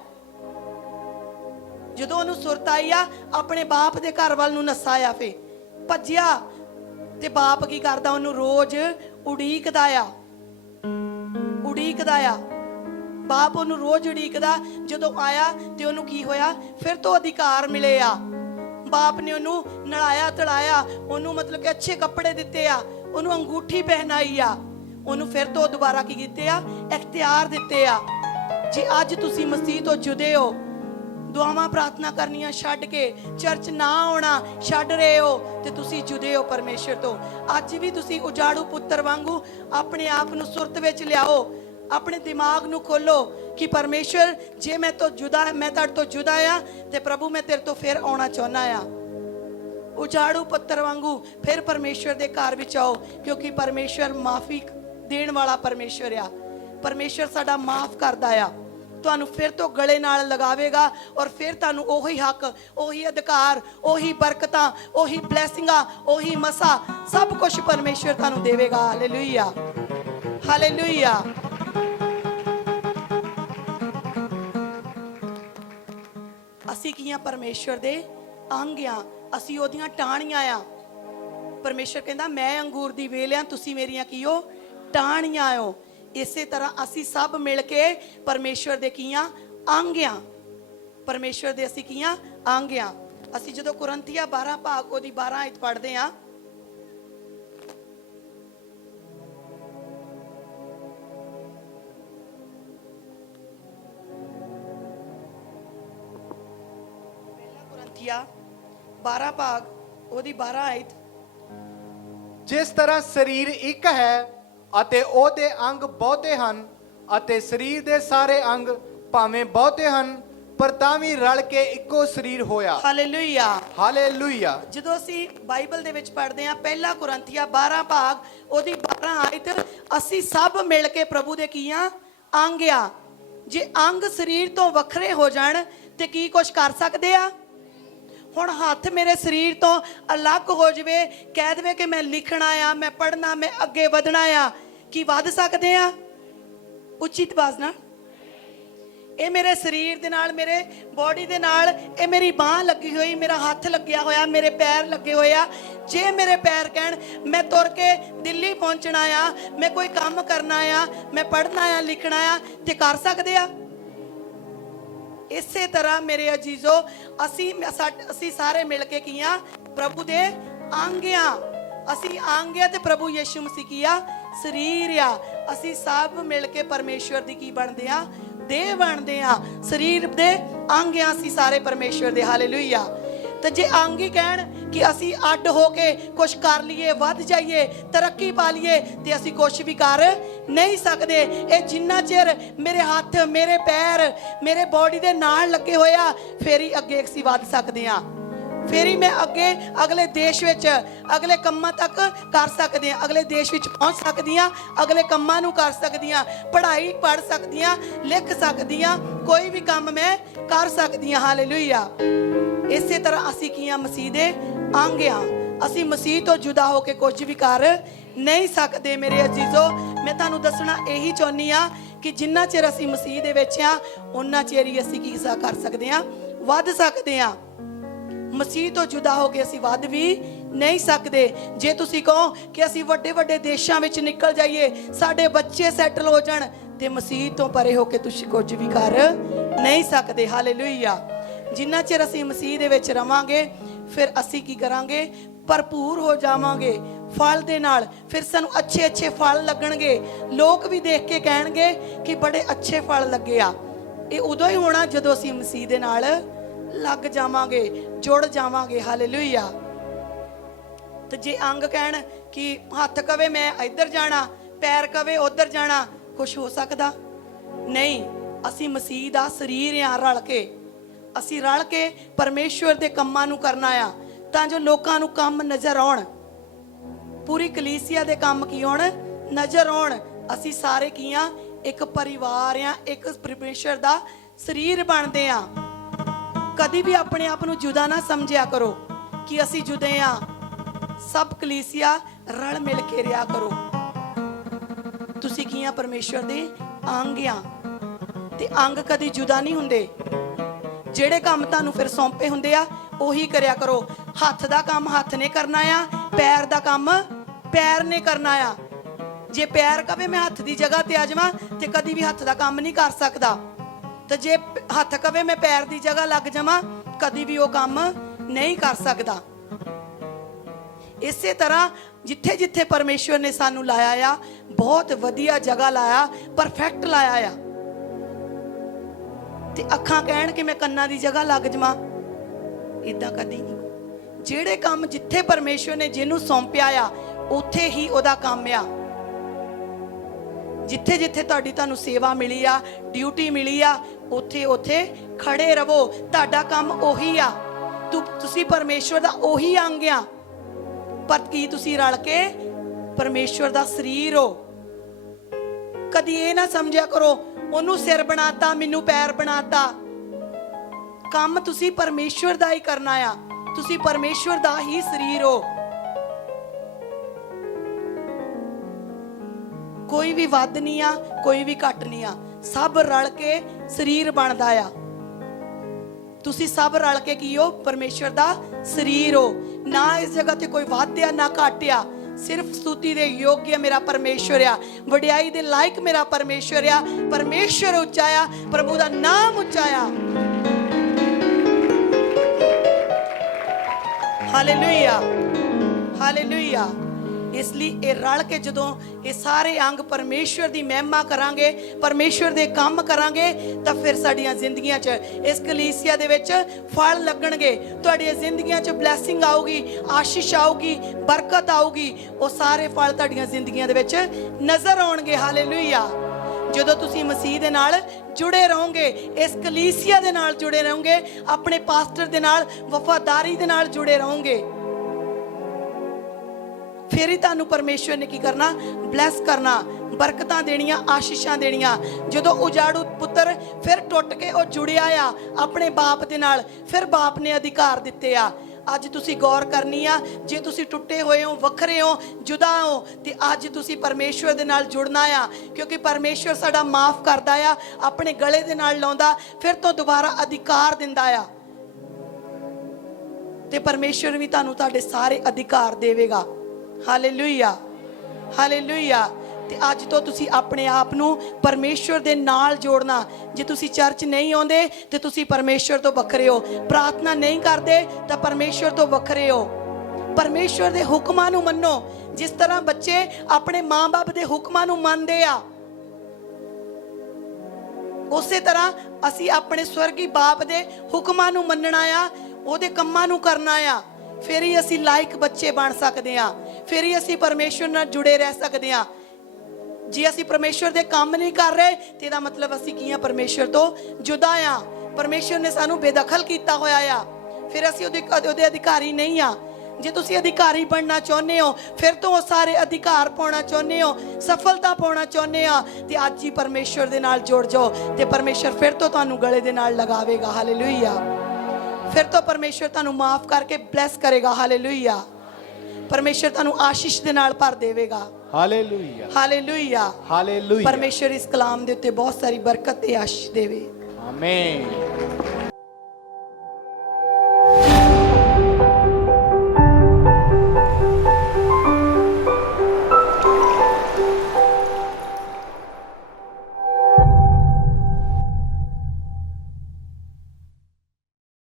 ਜਦੋਂ ਉਹਨੂੰ ਸੁਰਤ ਆਈ ਆ, ਆਪਣੇ ਬਾਪ ਦੇ ਘਰ ਵੱਲ ਨੂੰ ਨਸਾਇਆ, ਫੇ ਭੱਜਿਆ ਤੇ ਬਾਪ ਕੀ ਕਰਦਾ, ਉਹਨੂੰ ਰੋਜ਼ ਉਡੀਕਦਾ ਆ। ਬਾਪ ਉਹਨੂੰ ਰੋਜ਼ ਉਡੀਕਦਾ। ਜਦੋਂ ਆਇਆ ਤੇ ਉਹਨੂੰ ਕੀ ਹੋਇਆ, ਫਿਰ ਤੋਂ ਅਧਿਕਾਰ ਮਿਲੇ ਆ। ਬਾਪ ਨੇ ਉਹਨੂੰ ਨਲਾਇਆ ਧਲਾਇਆ, ਉਹਨੂੰ ਮਤਲਬ ਕਿ ਅੱਛੇ ਕੱਪੜੇ ਦਿੱਤੇ ਆ, ਉਹਨੂੰ ਅੰਗੂਠੀ ਪਹਿਨਾਈ ਆ, ਉਹਨੂੰ ਫਿਰ ਤੋਂ ਦੁਬਾਰਾ ਕੀ ਕੀਤੇ ਆ, ਇਖਤਿਆਰ ਦਿੱਤੇ ਆ। ਜੇ ਅੱਜ ਤੁਸੀਂ ਮਸੀਹ ਤੋਂ ਜੁਦੇ ਹੋ, ਦੁਆਵਾਂ ਪ੍ਰਾਰਥਨਾ ਕਰਨੀਆਂ ਛੱਡ ਕੇ, ਚਰਚ ਨਾ ਆਉਣਾ ਛੱਡ ਰਹੇ ਹੋ, ਤੇ ਤੁਸੀਂ ਜੁਦੇ ਹੋ ਪਰਮੇਸ਼ਰ ਤੋਂ। ਅੱਜ ਵੀ ਤੁਸੀਂ ਉਜਾੜੂ ਪੁੱਤਰ ਵਾਂਗੂ ਆਪਣੇ ਆਪ ਨੂੰ ਸੁਰਤ ਵਿੱਚ ਲਿਆਓ, ਆਪਣੇ ਦਿਮਾਗ ਨੂੰ ਖੋਲੋ ਕਿ ਪਰਮੇਸ਼ਰ ਜੇ ਮੈਂ ਤੁਹਾਡੇ ਤੋਂ ਜੁਦਾ ਆ, ਤੇ ਪ੍ਰਭੂ ਮੈਂ ਤੇਰੇ ਤੋਂ ਫਿਰ ਆਉਣਾ ਚਾਹੁੰਦਾ ਆ। ਉਜਾੜੂ ਪੁੱਤਰ ਵਾਂਗੂ ਫਿਰ ਪਰਮੇਸ਼ਰ ਦੇ ਘਰ ਵਿੱਚ ਆਓ, ਕਿਉਂਕਿ ਪਰਮੇਸ਼ਰ ਮਾਫੀ ਦੇਣ ਵਾਲਾ ਪਰਮੇਸ਼ਰ ਆ। ਪਰਮੇਸ਼ਰ ਸਾਡਾ ਮਾਫ ਕਰਦਾ ਆ, ਤੁਹਾਨੂੰ ਫਿਰ ਤੋਂ ਗਲੇ ਨਾਲ ਲਗਾਵੇਗਾ, ਔਰ ਫਿਰ ਤੁਹਾਨੂੰ ਉਹੀ ਹੱਕ, ਉਹੀ ਅਧਿਕਾਰ, ਉਹੀ ਬਰਕਤਾਂ, ਉਹੀ ਬਲੈਸਿੰਗਾਂ, ਉਹੀ ਮਸਾ, ਸਭ ਕੁਝ ਪਰਮੇਸ਼ਰ ਤੁਹਾਨੂੰ ਦੇਵੇਗਾ। Hallelujah, hallelujah. ਅਸੀਂ ਕੀ ਆ, ਪਰਮੇਸ਼ਰ ਦੇ ਅੰਗ ਆ, ਅਸੀਂ ਉਹਦੀਆਂ ਟਾਹਣੀਆਂ ਆ। ਪਰਮੇਸ਼ਰ ਕਹਿੰਦਾ ਮੈਂ ਅੰਗੂਰ ਦੀ ਵੇਲ ਆ, ਤੁਸੀਂ ਮੇਰੀਆਂ ਕੀ ਹੋ, ਟਾਹਣੀਆਂ ਹੋ। ਇਸੇ ਤਰ੍ਹਾਂ ਅਸੀਂ ਸਭ ਮਿਲ ਕੇ ਪਰਮੇਸ਼ਰ ਦੇ ਕੀ ਆ, ਅੰਗ ਆ। ਪਰਮੇਸ਼ਰ ਦੇ ਅਸੀਂ ਕੀ ਆ, ਅੰਗ ਆ। ਅਸੀਂ ਜਦੋਂ ਕੁਰੰਥੀਆ 12 ਭਾਗ ਉਹਦੀ 12 ਆਇਤ ਪੜ੍ਹਦੇ ਆ, ਪਹਿਲਾ ਕੁਰੰਥੀਆ 12 ਭਾਗ ਉਹਦੀ 12 ਆਇਤ, ਜਿਸ ਤਰ੍ਹਾਂ ਸਰੀਰ ਇੱਕ ਹੈ ਅਤੇ ਉਹਦੇ ਅੰਗ ਬਹੁਤੇ ਹਨ, ਅਤੇ ਸਰੀਰ ਦੇ ਸਾਰੇ ਅੰਗ ਭਾਵੇਂ ਬਹੁਤੇ ਹਨ, ਪਰ ਤਾਂ ਵੀ ਰਲ ਕੇ ਇੱਕੋ ਸਰੀਰ ਹੋਇਆ। Hallelujah, hallelujah. ਜਦੋਂ ਅਸੀਂ ਬਾਈਬਲ ਦੇ ਵਿੱਚ ਪੜ੍ਹਦੇ ਹਾਂ ਪਹਿਲਾ ਕੁਰੰਥੀਆ 12 ਭਾਗ ਉਹਦੀ 12 ਆਇਤ, ਅਸੀਂ ਸਭ ਮਿਲ ਕੇ ਪ੍ਰਭੂ ਦੇ ਕੀ ਆ, ਅੰਗ ਆ। ਜੇ ਅੰਗ ਸਰੀਰ ਤੋਂ ਵੱਖਰੇ ਹੋ ਜਾਣ ਤੇ ਕੀ ਕੁਛ ਕਰ ਸਕਦੇ ਆ? ਹੁਣ ਹੱਥ ਮੇਰੇ ਸਰੀਰ ਤੋਂ ਅਲੱਗ ਹੋ ਜਾਵੇ, ਕਹਿ ਦੇਵੇ ਕਿ ਮੈਂ ਲਿਖਣਾ ਆ, ਮੈਂ ਪੜ੍ਹਨਾ, ਮੈਂ ਅੱਗੇ ਵਧਣਾ ਆ, ਕੀ ਵੱਧ ਸਕਦੇ ਆ? ਉੱਚੀ ਆਵਾਜ਼ ਨਾਲ। ਇਹ ਮੇਰੇ ਸਰੀਰ ਦੇ ਨਾਲ, ਮੇਰੇ ਬੋਡੀ ਦੇ ਨਾਲ, ਇਹ ਮੇਰੀ ਬਾਹ ਲੱਗੀ ਹੋਈ, ਮੇਰਾ ਹੱਥ ਲੱਗਿਆ ਹੋਇਆ, ਮੇਰੇ ਪੈਰ ਲੱਗੇ ਹੋਏ ਆ। ਜੇ ਮੇਰੇ ਪੈਰ ਕਹਿਣ ਮੈਂ ਤੁਰ ਕੇ ਦਿੱਲੀ ਪਹੁੰਚਣਾ ਆ, ਮੈਂ ਕੋਈ ਕੰਮ ਕਰਨਾ ਆ, ਮੈਂ ਪੜ੍ਹਨਾ ਆ, ਲਿਖਣਾ ਆ, ਤੇ ਕਰ ਸਕਦੇ ਆ? ਇਸੇ ਤਰ੍ਹਾਂ ਮੇਰੇ ਅਜੀਜ਼ੋ, ਅਸੀਂ ਸਾਰੇ ਮਿਲ ਕੇ ਕੀ ਆ, ਪ੍ਰਭੂ ਦੇ ਅੰਗ ਆ। ਅਸੀਂ ਅੰਗ ਆ ਤੇ ਪ੍ਰਭੂ ਯਿਸੂ ਮਸੀਹ ਕੀ ਆ, ਸਰੀਰ ਆ। ਅਸੀਂ ਸਭ ਮਿਲ ਕੇ ਪਰਮੇਸ਼ਵਰ ਦੀ ਕੀ ਬਣਦੇ ਆ, ਦੇਹ ਬਣਦੇ ਆ, ਸਰੀਰ ਦੇ ਅੰਗ ਆ ਅਸੀਂ ਸਾਰੇ ਪਰਮੇਸ਼ਵਰ ਦੇ। ਹਾਲੇਲੂਇਆ। ਤੇ ਜੇ ਅੰਗ ਹੀ ਕਹਿਣ ਕਿ ਅਸੀਂ ਅੱਡ ਹੋ ਕੇ ਕੁਝ ਕਰ ਲਈਏ, ਵੱਧ ਜਾਈਏ, ਤਰੱਕੀ ਪਾ ਲਈਏ, ਤੇ ਅਸੀਂ ਕੁਝ ਵੀ ਕਰ ਨਹੀਂ ਸਕਦੇ। ਇਹ ਜਿੰਨਾ ਚਿਰ ਮੇਰੇ ਹੱਥ, ਮੇਰੇ ਪੈਰ, ਮੇਰੇ ਬੋਡੀ ਦੇ ਨਾਲ ਲੱਗੇ ਹੋਇਆ, ਫੇਰ ਹੀ ਅੱਗੇ ਅਸੀਂ ਵੱਧ ਸਕਦੇ ਹਾਂ। ਫੇਰ ਹੀ ਮੈਂ ਅੱਗੇ ਅਗਲੇ ਦੇਸ਼ ਵਿੱਚ, ਅਗਲੇ ਕੰਮਾਂ ਤੱਕ ਕਰ ਸਕਦੀ ਹਾਂ, ਅਗਲੇ ਦੇਸ਼ ਵਿੱਚ ਪਹੁੰਚ ਸਕਦੀ ਹਾਂ, ਅਗਲੇ ਕੰਮਾਂ ਨੂੰ ਕਰ ਸਕਦੀ ਹਾਂ, ਪੜ੍ਹਾਈ ਪੜ੍ਹ ਸਕਦੀ ਹਾਂ, ਲਿਖ ਸਕਦੀ ਹਾਂ, ਕੋਈ ਵੀ ਕੰਮ ਮੈਂ ਕਰ ਸਕਦੀ ਹਾਂ। ਹਾਲੇਲੂਇਆ। ਇਸੇ ਤਰ੍ਹਾਂ ਅਸੀਂ ਕੀ ਆ, ਮਸੀਹ ਦੇ ਅੰਗ ਆ। ਅਸੀਂ ਮਸੀਹ ਤੋਂ ਜੁਦਾ ਹੋ ਕੇ ਕੁਝ ਵੀ ਕਰ ਨਹੀਂ ਸਕਦੇ। ਮੇਰੇ ਅਜ਼ੀਜ਼ੋ, ਮੈਂ ਤੁਹਾਨੂੰ ਦੱਸਣਾ ਇਹੀ ਚਾਹੁੰਦੀ ਆ ਕਿ ਜਿੰਨਾ ਚਿਰ ਅਸੀਂ ਮਸੀਹ ਦੇ ਵਿੱਚ ਆ, ਉਹਨਾਂ ਚਿਰ ਹੀ ਅਸੀਂ ਕੀ ਕਰ ਸਕਦੇ ਆ, ਵੱਧ ਸਕਦੇ ਆ। ਮਸੀਹ ਤੋਂ ਜੁਦਾ ਹੋ ਕੇ ਅਸੀਂ ਵੱਧ ਵੀ ਨਹੀਂ ਸਕਦੇ। ਜੇ ਤੁਸੀਂ ਕਹੋ ਕਿ ਅਸੀਂ ਵੱਡੇ ਵੱਡੇ ਦੇਸ਼ਾਂ ਵਿੱਚ ਨਿਕਲ ਜਾਈਏ, ਸਾਡੇ ਬੱਚੇ ਸੈਟਲ ਹੋ ਜਾਣ, ਤੇ ਮਸੀਹ ਤੋਂ ਪਰੇ ਹੋ ਕੇ ਤੁਸੀਂ ਕੁਝ ਵੀ ਕਰ ਨਹੀਂ ਸਕਦੇ। ਹਾਲੇਲੂਇਆ। ਜਿੰਨਾ ਚਿਰ ਅਸੀਂ ਮਸੀਹ ਦੇ ਵਿੱਚ ਰਵਾਂਗੇ, ਫਿਰ ਅਸੀਂ ਕੀ ਕਰਾਂਗੇ? ਭਰਪੂਰ ਹੋ ਜਾਵਾਂਗੇ ਫਲ ਦੇ ਨਾਲ। ਫਿਰ ਸਾਨੂੰ ਅੱਛੇ ਅੱਛੇ ਫਲ ਲੱਗਣਗੇ। ਲੋਕ ਵੀ ਦੇਖ ਕੇ ਕਹਿਣਗੇ ਕਿ ਬੜੇ ਅੱਛੇ ਫਲ ਲੱਗੇ ਆ। ਇਹ ਉਦੋਂ ਹੀ ਹੋਣਾ ਜਦੋਂ ਅਸੀਂ ਮਸੀਹ ਦੇ ਨਾਲ ਲੱਗ ਜਾਵਾਂਗੇ, ਜੁੜ ਜਾਵਾਂਗੇ। ਹਾਲੇਲੂਇਆ। ਤੇ ਜੇ ਅੰਗ ਕਹਿਣ ਕਿ ਹੱਥ ਕਵੇ ਮੈਂ ਇੱਧਰ ਜਾਣਾ, ਪੈਰ ਕਵੇ ਉੱਧਰ ਜਾਣਾ, ਕੁਛ ਹੋ ਸਕਦਾ ਨਹੀਂ। ਅਸੀਂ ਮਸੀਹ ਦਾ ਸਰੀਰ ਆ। ਰਲ ਕੇ ਅਸੀਂ ਰਲ ਕੇ ਪਰਮੇਸ਼ਵਰ ਦੇ ਕੰਮਾਂ ਨੂੰ ਕਰਨਾ ਆ, ਤਾਂ ਜੋ ਲੋਕਾਂ ਨੂੰ ਕੰਮ ਨਜ਼ਰ ਆਉਣ। ਪੂਰੀ ਕਲੀਸਿਆ ਦੇ ਕੰਮ ਕੀ ਹੋਣ? ਨਜ਼ਰ ਆਉਣ। ਅਸੀਂ ਸਾਰੇ ਕੀ ਆ? ਇੱਕ ਪਰਿਵਾਰ ਆ, ਇੱਕ ਪਰਮੇਸ਼ਵਰ ਦਾ ਸਰੀਰ ਬਣਦੇ ਆ। ਕਦੀ ਵੀ ਆਪਣੇ ਆਪ ਨੂੰ ਜੁਦਾ ਨਾ ਸਮਝਿਆ ਕਰੋ ਕਿ ਅਸੀਂ ਜੁਦੇ ਆ। ਸਭ ਕਲੀਸਿਆ ਰਲ ਮਿਲ ਕੇ ਰਿਹਾ ਕਰੋ। ਤੁਸੀਂ ਕੀ ਆ? ਪਰਮੇਸ਼ਵਰ ਦੇ ਅੰਗ ਆ, ਤੇ ਅੰਗ ਕਦੀ ਜੁਦਾ ਨਹੀਂ ਹੁੰਦੇ। ਜਿਹੜੇ ਕੰਮ ਤੁਹਾਨੂੰ ਫਿਰ ਸੌਂਪੇ ਹੁੰਦੇ ਆ ਉਹੀ ਕਰਿਆ ਕਰੋ। ਹੱਥ ਦਾ ਕੰਮ ਹੱਥ ਨੇ ਕਰਨਾ ਆ, ਪੈਰ ਦਾ ਕੰਮ ਪੈਰ ਨੇ ਕਰਨਾ ਆ। ਜੇ ਪੈਰ ਕਵੇ ਮੈਂ ਹੱਥ ਦੀ ਜਗ੍ਹਾ ਤੇ ਆ ਜਾਵਾਂ, ਤੇ ਕਦੀ ਵੀ ਹੱਥ ਦਾ ਕੰਮ ਨਹੀਂ ਕਰ ਸਕਦਾ। ਤੇ ਜੇ ਹੱਥ ਕਵੇ ਮੈਂ ਪੈਰ ਦੀ ਜਗ੍ਹਾ ਲੱਗ ਜਾਵਾਂ, ਕਦੀ ਵੀ ਉਹ ਕੰਮ ਨਹੀਂ ਕਰ ਸਕਦਾ। ਇਸੇ ਤਰ੍ਹਾਂ ਜਿੱਥੇ ਜਿੱਥੇ ਪਰਮੇਸ਼ਵਰ ਨੇ ਸਾਨੂੰ ਲਾਇਆ ਆ, ਬਹੁਤ ਵਧੀਆ ਜਗ੍ਹਾ ਲਾਇਆ, ਪਰਫੈਕਟ ਲਾਇਆ ਆ। ਤੇ ਅੱਖਾਂ ਕਹਿਣ ਕਿ ਮੈਂ ਕੰਨਾਂ ਦੀ ਜਗ੍ਹਾ ਲੱਗ ਜਾਵਾਂ, ਇਦਾਂ ਕਦੀ ਨਹੀਂ। ਜਿਹੜੇ ਕੰਮ ਜਿੱਥੇ ਪਰਮੇਸ਼ਵਰ ਨੇ ਜਿਹਨੂੰ ਸੌਂਪਿਆ ਆ, ਉੱਥੇ ਹੀ ਉਹਦਾ ਕੰਮ ਆ। ਜਿੱਥੇ ਜਿੱਥੇ ਤੁਹਾਨੂੰ ਸੇਵਾ ਮਿਲੀ ਆ, ਡਿਊਟੀ ਮਿਲੀ ਆ, ਉੱਥੇ ਉੱਥੇ ਖੜੇ ਰਹੋ। ਤੁਹਾਡਾ ਕੰਮ ਉਹੀ ਆ। ਤੁਸੀਂ ਪਰਮੇਸ਼ਵਰ ਦਾ ਉਹੀ ਅੰਗ ਆ। ਪਰ ਕੀ ਤੁਸੀਂ ਰਲ ਕੇ ਪਰਮੇਸ਼ਵਰ ਦਾ ਸਰੀਰ ਹੋ। ਕਦੀ ਇਹ ਨਾ ਸਮਝਿਆ ਕਰੋ ਉਹਨੂੰ ਸਿਰ ਬਣਾਤਾ, ਮੈਨੂੰ ਪੈਰ ਬਣਾਤਾ। ਕੰਮ ਤੁਸੀਂ ਪਰਮੇਸ਼ਵਰ ਦਾ ਹੀ ਕਰਨਾ ਆ। ਤੁਸੀਂ ਪਰਮੇਸ਼ਵਰ ਦਾ ਹੀ ਸਰੀਰ ਹੋ। ਕੋਈ ਵੀ ਵੱਧ ਨਹੀਂ ਆ, ਕੋਈ ਵੀ ਘੱਟ ਨਹੀਂ ਆ। ਸਭ ਰਲ ਕੇ ਸਰੀਰ ਬਣਦਾ ਆ। ਤੁਸੀਂ ਸਭ ਰਲ ਕੇ ਕੀ ਹੋ? ਪਰਮੇਸ਼ਵਰ ਦਾ ਸਰੀਰ ਹੋ। ਨਾ ਇਸ ਜਗ੍ਹਾ ਤੇ ਕੋਈ ਵੱਧ ਆ ਨਾ ਘੱਟ ਆ। ਸਿਰਫ ਸਤੁਤੀ ਦੇ ਯੋਗ ਮੇਰਾ ਪਰਮੇਸ਼ਵਰ ਆ। ਵਡਿਆਈ ਦੇ ਲਾਇਕ ਮੇਰਾ ਪਰਮੇਸ਼ਵਰ ਆ। ਪਰਮੇਸ਼ਵਰ ਉੱਚਾ ਆ, ਪ੍ਰਭੂ ਦਾ ਨਾਮ ਉੱਚਾ ਆ। Hallelujah, hallelujah. ਇਸ ਲਈ ਇਹ ਰਲ ਕੇ ਜਦੋਂ ਇਹ ਸਾਰੇ ਅੰਗ ਪਰਮੇਸ਼ਵਰ ਦੀ ਮਹਿਮਾ ਕਰਾਂਗੇ, ਪਰਮੇਸ਼ਵਰ ਦੇ ਕੰਮ ਕਰਾਂਗੇ, ਤਾਂ ਫਿਰ ਸਾਡੀਆਂ ਜ਼ਿੰਦਗੀਆਂ 'ਚ, ਇਸ ਕਲੀਸਿਆ ਦੇ ਵਿੱਚ ਫਲ ਲੱਗਣਗੇ। ਤੁਹਾਡੀਆਂ ਜ਼ਿੰਦਗੀਆਂ 'ਚ ਬਲੈਸਿੰਗ ਆਊਗੀ, ਆਸ਼ੀਸ਼ ਆਊਗੀ, ਬਰਕਤ ਆਊਗੀ। ਉਹ ਸਾਰੇ ਫਲ ਤੁਹਾਡੀਆਂ ਜ਼ਿੰਦਗੀਆਂ ਦੇ ਵਿੱਚ ਨਜ਼ਰ ਆਉਣਗੇ। ਹਾਲੇਲੂਇਆ। ਜਦੋਂ ਤੁਸੀਂ ਮਸੀਹ ਦੇ ਨਾਲ ਜੁੜੇ ਰਹੋਗੇ, ਇਸ ਕਲੀਸਿਆ ਦੇ ਨਾਲ ਜੁੜੇ ਰਹੋਗੇ, ਆਪਣੇ ਪਾਸਟਰ ਦੇ ਨਾਲ ਵਫਾਦਾਰੀ ਦੇ ਨਾਲ ਜੁੜੇ ਰਹੋਗੇ, ਫਿਰ ਹੀ ਤੁਹਾਨੂੰ ਪਰਮੇਸ਼ਵਰ ਨੇ ਕੀ ਕਰਨਾ? ਬਲੈਸ ਕਰਨਾ, ਬਰਕਤਾਂ ਦੇਣੀਆਂ, ਆਸ਼ੀਸ਼ਾਂ ਦੇਣੀਆਂ। ਜਦੋਂ ਉਜਾੜੂ ਪੁੱਤਰ ਫਿਰ ਟੁੱਟ ਕੇ ਉਹ ਜੁੜਿਆ ਆ ਆਪਣੇ ਬਾਪ ਦੇ ਨਾਲ, ਫਿਰ ਬਾਪ ਨੇ ਅਧਿਕਾਰ ਦਿੱਤੇ ਆ। ਅੱਜ ਤੁਸੀਂ ਗੌਰ ਕਰਨੀ ਆ, ਜੇ ਤੁਸੀਂ ਟੁੱਟੇ ਹੋਏ ਹੋ, ਵੱਖਰੇ ਹੋ, ਜੁਦਾ ਹੋ, ਤੇ ਅੱਜ ਤੁਸੀਂ ਪਰਮੇਸ਼ਵਰ ਦੇ ਨਾਲ ਜੁੜਨਾ ਆ। ਕਿਉਂਕਿ ਪਰਮੇਸ਼ਵਰ ਸਾਡਾ ਮਾਫ ਕਰਦਾ ਆ, ਆਪਣੇ ਗਲੇ ਦੇ ਨਾਲ ਲਾਉਂਦਾ, ਫਿਰ ਤੋਂ ਦੁਬਾਰਾ ਅਧਿਕਾਰ ਦਿੰਦਾ ਆ। ਤੇ ਪਰਮੇਸ਼ਵਰ ਵੀ ਤੁਹਾਨੂੰ ਤੁਹਾਡੇ ਸਾਰੇ ਅਧਿਕਾਰ ਦੇਵੇਗਾ। Hallelujah, hallelujah. ਤੇ ਅੱਜ ਤੋਂ ਤੁਸੀਂ ਆਪਣੇ ਆਪ ਨੂੰ ਪਰਮੇਸ਼ਵਰ ਦੇ ਨਾਲ ਜੋੜਨਾ। ਜੇ ਤੁਸੀਂ ਚਰਚ ਨਹੀਂ ਆਉਂਦੇ ਤੇ ਤੁਸੀਂ ਪਰਮੇਸ਼ਵਰ ਤੋਂ ਵੱਖਰੇ ਹੋ। ਪ੍ਰਾਰਥਨਾ ਨਹੀਂ ਕਰਦੇ ਤਾਂ ਪਰਮੇਸ਼ਵਰ ਤੋਂ ਵੱਖਰੇ ਹੋ। ਪਰਮੇਸ਼ਵਰ ਦੇ ਹੁਕਮਾਂ ਨੂੰ ਮੰਨੋ। ਜਿਸ ਤਰ੍ਹਾਂ ਬੱਚੇ ਆਪਣੇ ਮਾਂ-ਬਾਪ ਦੇ ਹੁਕਮਾਂ ਨੂੰ ਮੰਨਦੇ ਆ, ਉਸੇ ਤਰ੍ਹਾਂ ਅਸੀਂ ਆਪਣੇ ਸਵਰਗੀ ਬਾਪ ਦੇ ਹੁਕਮਾਂ ਨੂੰ ਮੰਨਣਾ ਆ, ਉਹਦੇ ਕੰਮਾਂ ਨੂੰ ਕਰਨਾ ਆ। ਫਿਰ ਹੀ ਅਸੀਂ ਲਾਇਕ ਬੱਚੇ ਬਣ ਸਕਦੇ ਹਾਂ। ਫਿਰ ਹੀ ਅਸੀਂ ਪਰਮੇਸ਼ਵਰ ਨਾਲ ਜੁੜੇ ਰਹਿ ਸਕਦੇ ਹਾਂ। ਜੇ ਅਸੀਂ ਪਰਮੇਸ਼ਵਰ ਦੇ ਕੰਮ ਨਹੀਂ ਕਰ ਰਹੇ ਤੇ ਇਹਦਾ ਮਤਲਬ ਅਸੀਂ ਕੀ ਆ? ਪਰਮੇਸ਼ਵਰ ਤੋਂ ਜੁਦਾ ਆ। ਪਰਮੇਸ਼ਵਰ ਨੇ ਸਾਨੂੰ ਬੇਦਖਲ ਕੀਤਾ ਹੋਇਆ ਆ। ਫਿਰ ਅਸੀਂ ਉਹਦੇ ਅਧਿਕਾਰੀ ਨਹੀਂ ਆ। ਜੇ ਤੁਸੀਂ ਅਧਿਕਾਰੀ ਬਣਨਾ ਚਾਹੁੰਦੇ ਹੋ, ਫਿਰ ਤੋਂ ਉਹ ਸਾਰੇ ਅਧਿਕਾਰ ਪਾਉਣਾ ਚਾਹੁੰਦੇ ਹੋ, ਸਫਲਤਾ ਪਾਉਣਾ ਚਾਹੁੰਦੇ ਆ, ਤੇ ਅੱਜ ਹੀ ਪਰਮੇਸ਼ਵਰ ਦੇ ਨਾਲ ਜੁੜ ਜਾਓ, ਤੇ ਪਰਮੇਸ਼ਵਰ ਫਿਰ ਤੋਂ ਤੁਹਾਨੂੰ ਗਲੇ ਦੇ ਨਾਲ ਲਗਾਵੇਗਾ। ਹਾਲੇਲੂਇਆ। ਫਿਰ ਤੋਂ ਪਰਮੇਸ਼ਵਰ ਤੁਹਾਨੂੰ ਮਾਫ ਕਰਕੇ ਬਲੈਸ ਕਰੇਗਾ। ਹਾਲੇਲੂਇਆ। ਪਰਮੇਸ਼ਵਰ ਤੁਹਾਨੂੰ ਆਸ਼ੀਸ਼ ਦੇ ਨਾਲ ਭਰ ਦੇਵੇਗਾ। Hallelujah, hallelujah, hallelujah. ਪਰਮੇਸ਼ਵਰ ਇਸ ਕਲਾਮ ਦੇ ਉੱਤੇ ਬਹੁਤ ਸਾਰੀ ਬਰਕਤ ਤੇ ਆਸ਼ੀਸ਼ ਦੇਵੇ। ਆਮੀਨ।